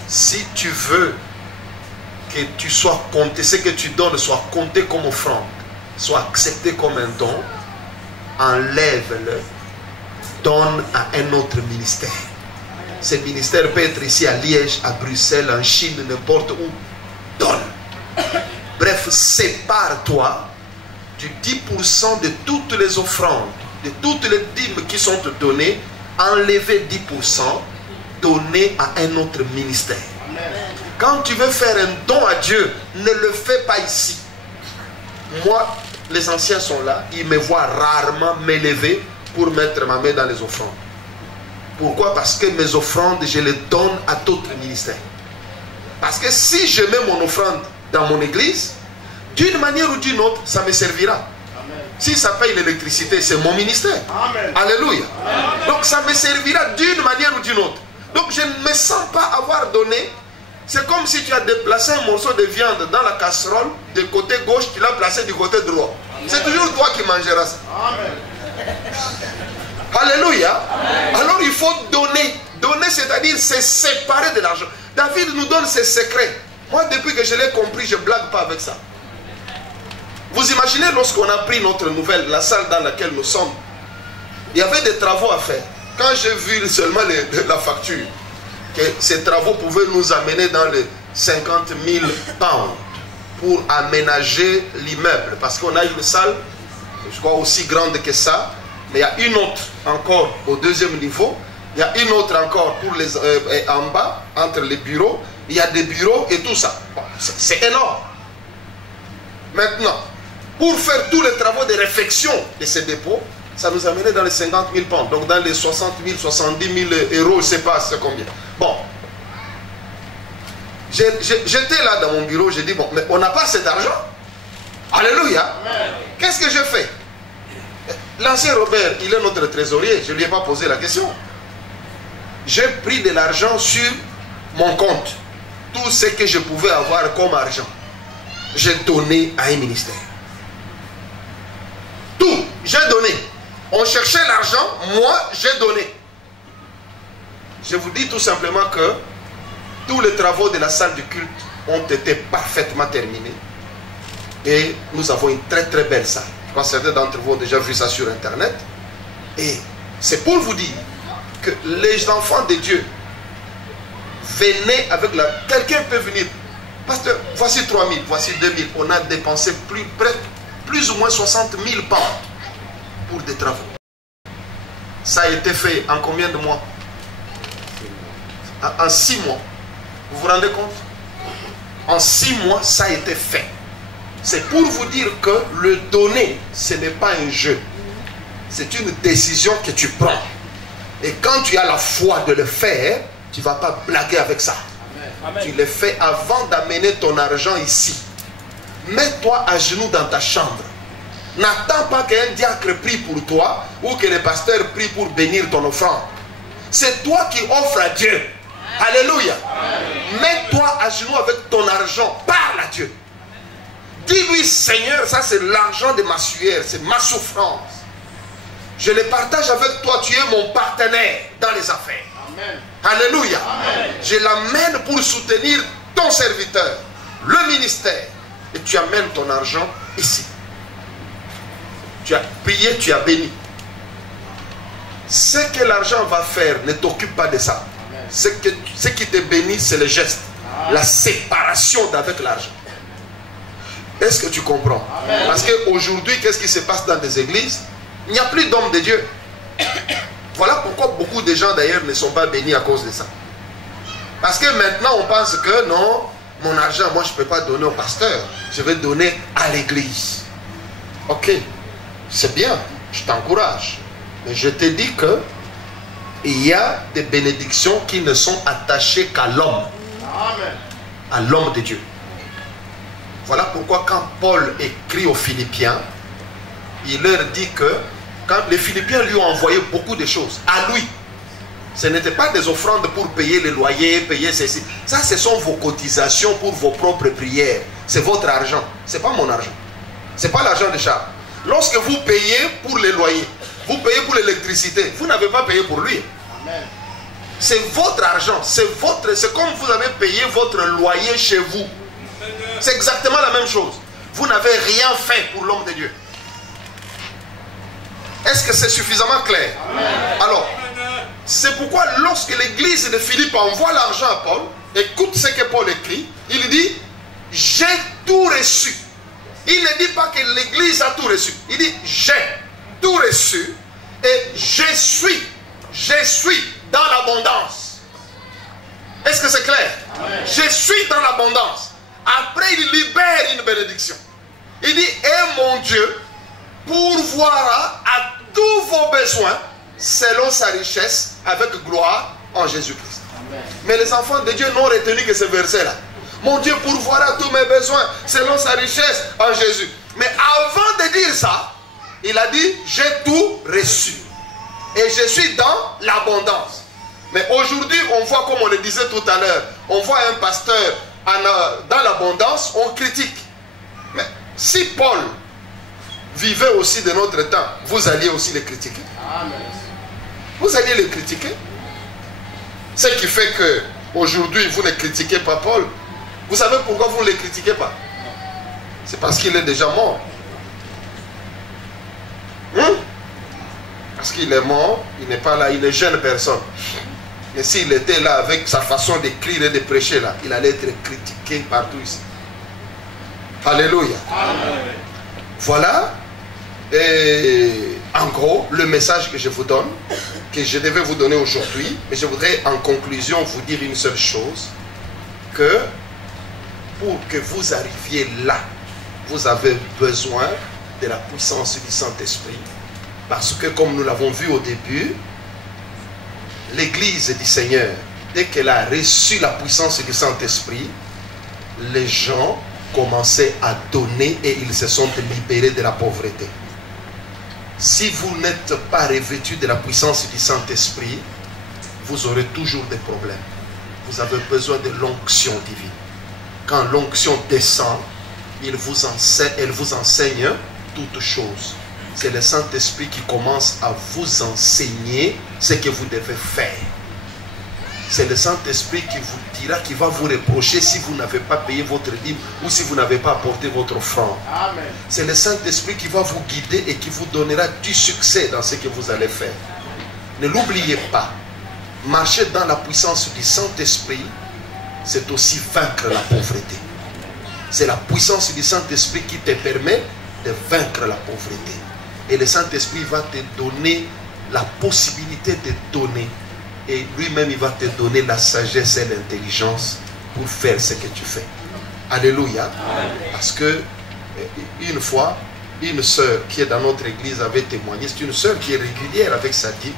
Si tu veux que tu sois compté, ce que tu donnes soit compté comme offrande, soit accepté comme un don, enlève-le, donne à un autre ministère. Ce ministère peut être ici à Liège, à Bruxelles, en Chine, n'importe où. Donne. Bref, sépare-toi du 10% de toutes les offrandes, de toutes les dîmes qui sont données, enlevez 10%, donner à un autre ministère. Quand tu veux faire un don à Dieu, ne le fais pas ici. Moi, les anciens sont là, ils me voient rarement m'élever pour mettre ma main dans les offrandes. Pourquoi? Parce que mes offrandes, je les donne à d'autres ministères. Parce que si je mets mon offrande dans mon église, d'une manière ou d'une autre, ça me servira. Amen. Si ça paye l'électricité, c'est mon ministère. Amen. Alléluia. Amen. Donc ça me servira d'une manière ou d'une autre. Donc je ne me sens pas avoir donné. C'est comme si tu as déplacé un morceau de viande dans la casserole, du côté gauche, tu l'as placé du côté droit. C'est toujours toi qui mangeras ça. Amen. Alléluia. Amen. Alors il faut donner. Donner, c'est-à-dire se séparer de l'argent. David nous donne ses secrets. Moi, depuis que je l'ai compris, je ne blague pas avec ça. Vous imaginez lorsqu'on a pris notre nouvelle, la salle dans laquelle nous sommes, il y avait des travaux à faire. Quand j'ai vu seulement la facture, que ces travaux pouvaient nous amener dans les 50 000 pounds pour aménager l'immeuble. Parce qu'on a une salle, je crois aussi grande que ça, mais il y a une autre encore au 2e niveau. Il y a une autre encore pour les, en bas, entre les bureaux. Il y a des bureaux et tout ça. Bon, c'est énorme. Maintenant, pour faire tous les travaux de réfection de ces dépôts, ça nous a mené dans les 50 000 pounds. Donc dans les 60 000, 70 000 euros, je ne sais pas c'est combien. Bon. J'étais là dans mon bureau, j'ai dit, bon, mais on n'a pas cet argent. Alléluia. Qu'est-ce que je fais? L'ancien Robert, il est notre trésorier. Je ne lui ai pas posé la question. J'ai pris de l'argent sur mon compte. Tout ce que je pouvais avoir comme argent, j'ai donné à un ministère. Tout, j'ai donné. On cherchait l'argent, moi, j'ai donné. Je vous dis tout simplement que tous les travaux de la salle du culte ont été parfaitement terminés. Et nous avons une très très belle salle. Je crois que certains d'entre vous ont déjà vu ça sur Internet. Et c'est pour vous dire que les enfants de Dieu, venez avec la... Quelqu'un peut venir. Pasteur, voici 3 000, voici 2 000. On a dépensé plus ou moins 60 000 pounds pour des travaux. Ça a été fait en combien de mois? En 6 mois. Vous vous rendez compte? En 6 mois, ça a été fait. C'est pour vous dire que le donner, ce n'est pas un jeu. C'est une décision que tu prends. Et quand tu as la foi de le faire, tu ne vas pas blaguer avec ça. Amen. Tu le fais avant d'amener ton argent ici. Mets-toi à genoux dans ta chambre. N'attends pas qu'un diacre prie pour toi ou que le pasteur prie pour bénir ton offrande. C'est toi qui offres à Dieu. Alléluia. Mets-toi à genoux avec ton argent. Parle à Dieu. Dis-lui, Seigneur, ça c'est l'argent de ma sueur, c'est ma souffrance. Je le partage avec toi, tu es mon partenaire dans les affaires. Amen. Alléluia. Amen. Je l'amène pour soutenir ton serviteur, le ministère. Et tu amènes ton argent ici. Tu as prié, tu as béni. Ce que l'argent va faire, ne t'occupe pas de ça. Ce qui te bénit, c'est le geste. La séparation d'avec l'argent. Est-ce que tu comprends? Amen. Parce qu'aujourd'hui, qu'est-ce qui se passe dans des églises? Il n'y a plus d'hommes de Dieu. Voilà pourquoi beaucoup de gens d'ailleurs ne sont pas bénis à cause de ça. Parce que maintenant on pense que non, mon argent, moi je ne peux pas donner au pasteur. Je vais donner à l'église. Ok, c'est bien, je t'encourage. Mais je te dis que il y a des bénédictions qui ne sont attachées qu'à l'homme. À l'homme de Dieu. Voilà pourquoi quand Paul écrit aux Philippiens, il leur dit que quand les Philippiens lui ont envoyé beaucoup de choses, à lui, ce n'était pas des offrandes pour payer les loyers, payer ceci. Ça, ce sont vos cotisations pour vos propres prières. C'est votre argent. Ce n'est pas mon argent. Ce n'est pas l'argent de Charles. Lorsque vous payez pour les loyers, vous payez pour l'électricité, vous n'avez pas payé pour lui. C'est votre argent. C'est comme vous avez payé votre loyer chez vous. C'est exactement la même chose. Vous n'avez rien fait pour l'homme de Dieu. Est-ce que c'est suffisamment clair? Amen. Alors, c'est pourquoi lorsque l'église de Philippe envoie l'argent à Paul, écoute ce que Paul écrit, il dit, j'ai tout reçu. Il ne dit pas que l'église a tout reçu. Il dit, j'ai tout reçu et je suis dans l'abondance. Est-ce que c'est clair? Amen. Je suis dans l'abondance. Après, il libère une bénédiction. Il dit, et mon Dieu pourvoira à tous vos besoins selon sa richesse avec gloire en Jésus-Christ. Mais les enfants de Dieu n'ont retenu que ce verset-là. Mon Dieu pourvoira à tous mes besoins selon sa richesse en Jésus. Mais avant de dire ça, il a dit, j'ai tout reçu. Et je suis dans l'abondance. Mais aujourd'hui, on voit, comme on le disait tout à l'heure, on voit un pasteur dans l'abondance, on critique. Mais si Paul vivait aussi de notre temps, vous alliez aussi le critiquer. Amen. Vous alliez le critiquer. Ce qui fait que aujourd'hui vous ne critiquez pas Paul. Vous savez pourquoi vous ne le critiquez pas? C'est parce qu'il est déjà mort. Parce qu'il est mort, il n'est pas là, il ne gêne personne. Mais s'il était là avec sa façon d'écrire et de prêcher là, il allait être critiqué partout ici. Alléluia. Amen. Voilà. Et en gros, le message que je vous donne, que je devais vous donner aujourd'hui, mais je voudrais en conclusion vous dire une seule chose, que pour que vous arriviez là, vous avez besoin de la puissance du Saint-Esprit. Parce que comme nous l'avons vu au début, l'Église du Seigneur, dès qu'elle a reçu la puissance du Saint-Esprit, les gens commençaient à donner et ils se sont libérés de la pauvreté. Si vous n'êtes pas revêtu de la puissance du Saint-Esprit, vous aurez toujours des problèmes. Vous avez besoin de l'onction divine. Quand l'onction descend, elle vous enseigne toutes choses. C'est le Saint-Esprit qui commence à vous enseigner ce que vous devez faire. C'est le Saint-Esprit qui vous dira, qui va vous reprocher si vous n'avez pas payé votre dîme ou si vous n'avez pas apporté votre offrande. C'est le Saint-Esprit qui va vous guider et qui vous donnera du succès dans ce que vous allez faire. Ne l'oubliez pas. Marcher dans la puissance du Saint-Esprit, c'est aussi vaincre la pauvreté. C'est la puissance du Saint-Esprit qui te permet de vaincre la pauvreté. Et le Saint-Esprit va te donner la possibilité de donner. Et lui-même, il va te donner la sagesse et l'intelligence pour faire ce que tu fais. Alléluia. Parce que une fois, une sœur qui est dans notre église avait témoigné. C'est une sœur qui est régulière avec sa dîme.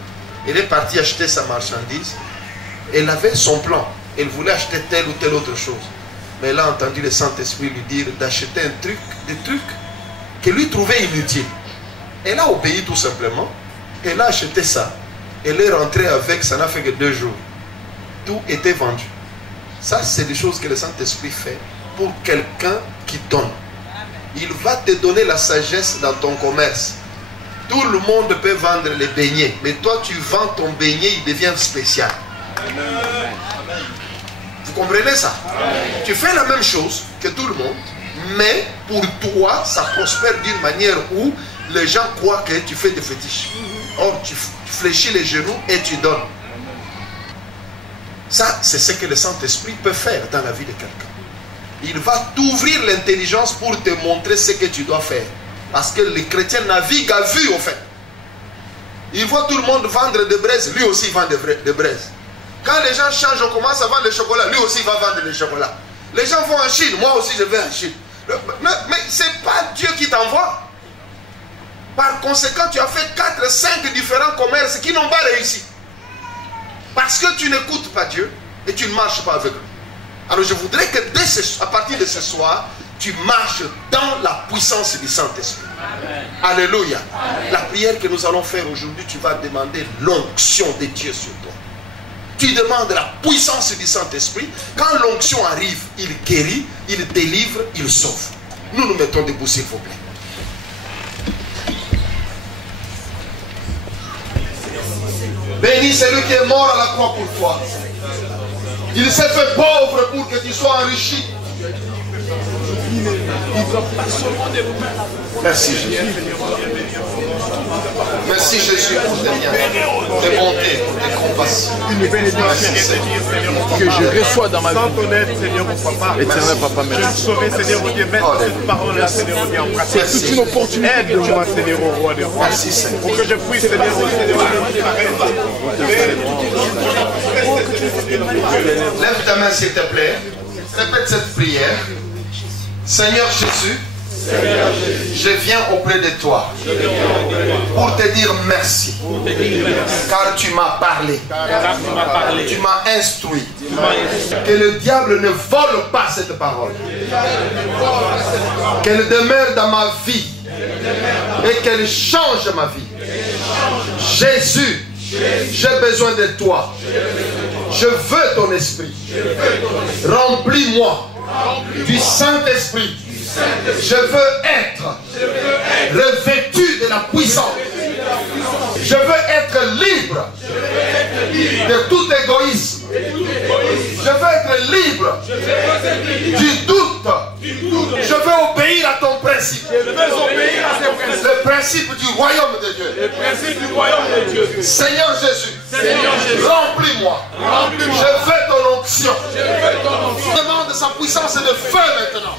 Elle est partie acheter sa marchandise. Elle avait son plan. Elle voulait acheter telle ou telle autre chose. Mais elle a entendu le Saint-Esprit lui dire d'acheter des trucs qu'elle lui trouvait inutiles. Elle a obéi tout simplement. Elle a acheté ça. Elle est rentrée avec, ça n'a fait que 2 jours. Tout était vendu. Ça, c'est des choses que le Saint-Esprit fait pour quelqu'un qui donne. Il va te donner la sagesse dans ton commerce. Tout le monde peut vendre les beignets. Mais toi, tu vends ton beignet, il devient spécial. Vous comprenez ça? Tu fais la même chose que tout le monde. Mais pour toi, ça prospère d'une manière où les gens croient que tu fais des fétiches. Or, tu fléchis les genoux et tu donnes. Ça, c'est ce que le Saint-Esprit peut faire dans la vie de quelqu'un. Il va t'ouvrir l'intelligence pour te montrer ce que tu dois faire. Parce que les chrétiens naviguent à vue, au fait. Ils voient tout le monde vendre des braises, lui aussi vend des braises. Quand les gens changent, on commence à vendre le chocolat, lui aussi va vendre le chocolat. Les gens vont en Chine, moi aussi je vais en Chine. Mais ce n'est pas Dieu qui t'envoie. Par conséquent, tu as fait 4, 5 différents commerces qui n'ont pas réussi. Parce que tu n'écoutes pas Dieu et tu ne marches pas avec lui. Alors je voudrais que à partir de ce soir, tu marches dans la puissance du Saint-Esprit. Alléluia. La prière que nous allons faire aujourd'hui, tu vas demander l'onction de Dieu sur toi. Tu demandes la puissance du Saint-Esprit. Quand l'onction arrive, il guérit, il délivre, il sauve. Nous nous mettons debout, s'il vous plaît. Béni celui qui est mort à la croix pour toi. Il s'est fait pauvre pour que tu sois enrichi. Merci Jésus. Merci Jésus pour tes biens, tes bontés, tes compassions. Une bénédiction que je reçois dans ma vie. Sans ton aide, Seigneur mon papa, Éternel Papa, je ne merci. saurais, Seigneur mon Dieu, mettre cette parole-là, Seigneur mon Dieu, en pratique. C'est toute une opportunité. Aide-moi, Seigneur, au roi des rois. Merci Seigneur. Pour que je puisse, Seigneur, Lève ta main s'il te plaît. Répète cette prière. Seigneur Jésus, je viens auprès de toi pour te dire merci. Car tu m'as parlé. Tu m'as instruit. Que le diable ne vole pas cette parole. Qu'elle demeure dans ma vie. Et qu'elle change ma vie. Jésus, j'ai besoin de toi. Je veux ton esprit. Remplis-moi du Saint-Esprit. Je veux être revêtu de la puissance. Je veux être libre de tout égoïsme. Je veux être libre du doute. Je veux obéir à ton principe. Le principe du royaume de Dieu. Seigneur Jésus, remplis-moi. Je veux ton onction. Demande sa puissance de feu maintenant.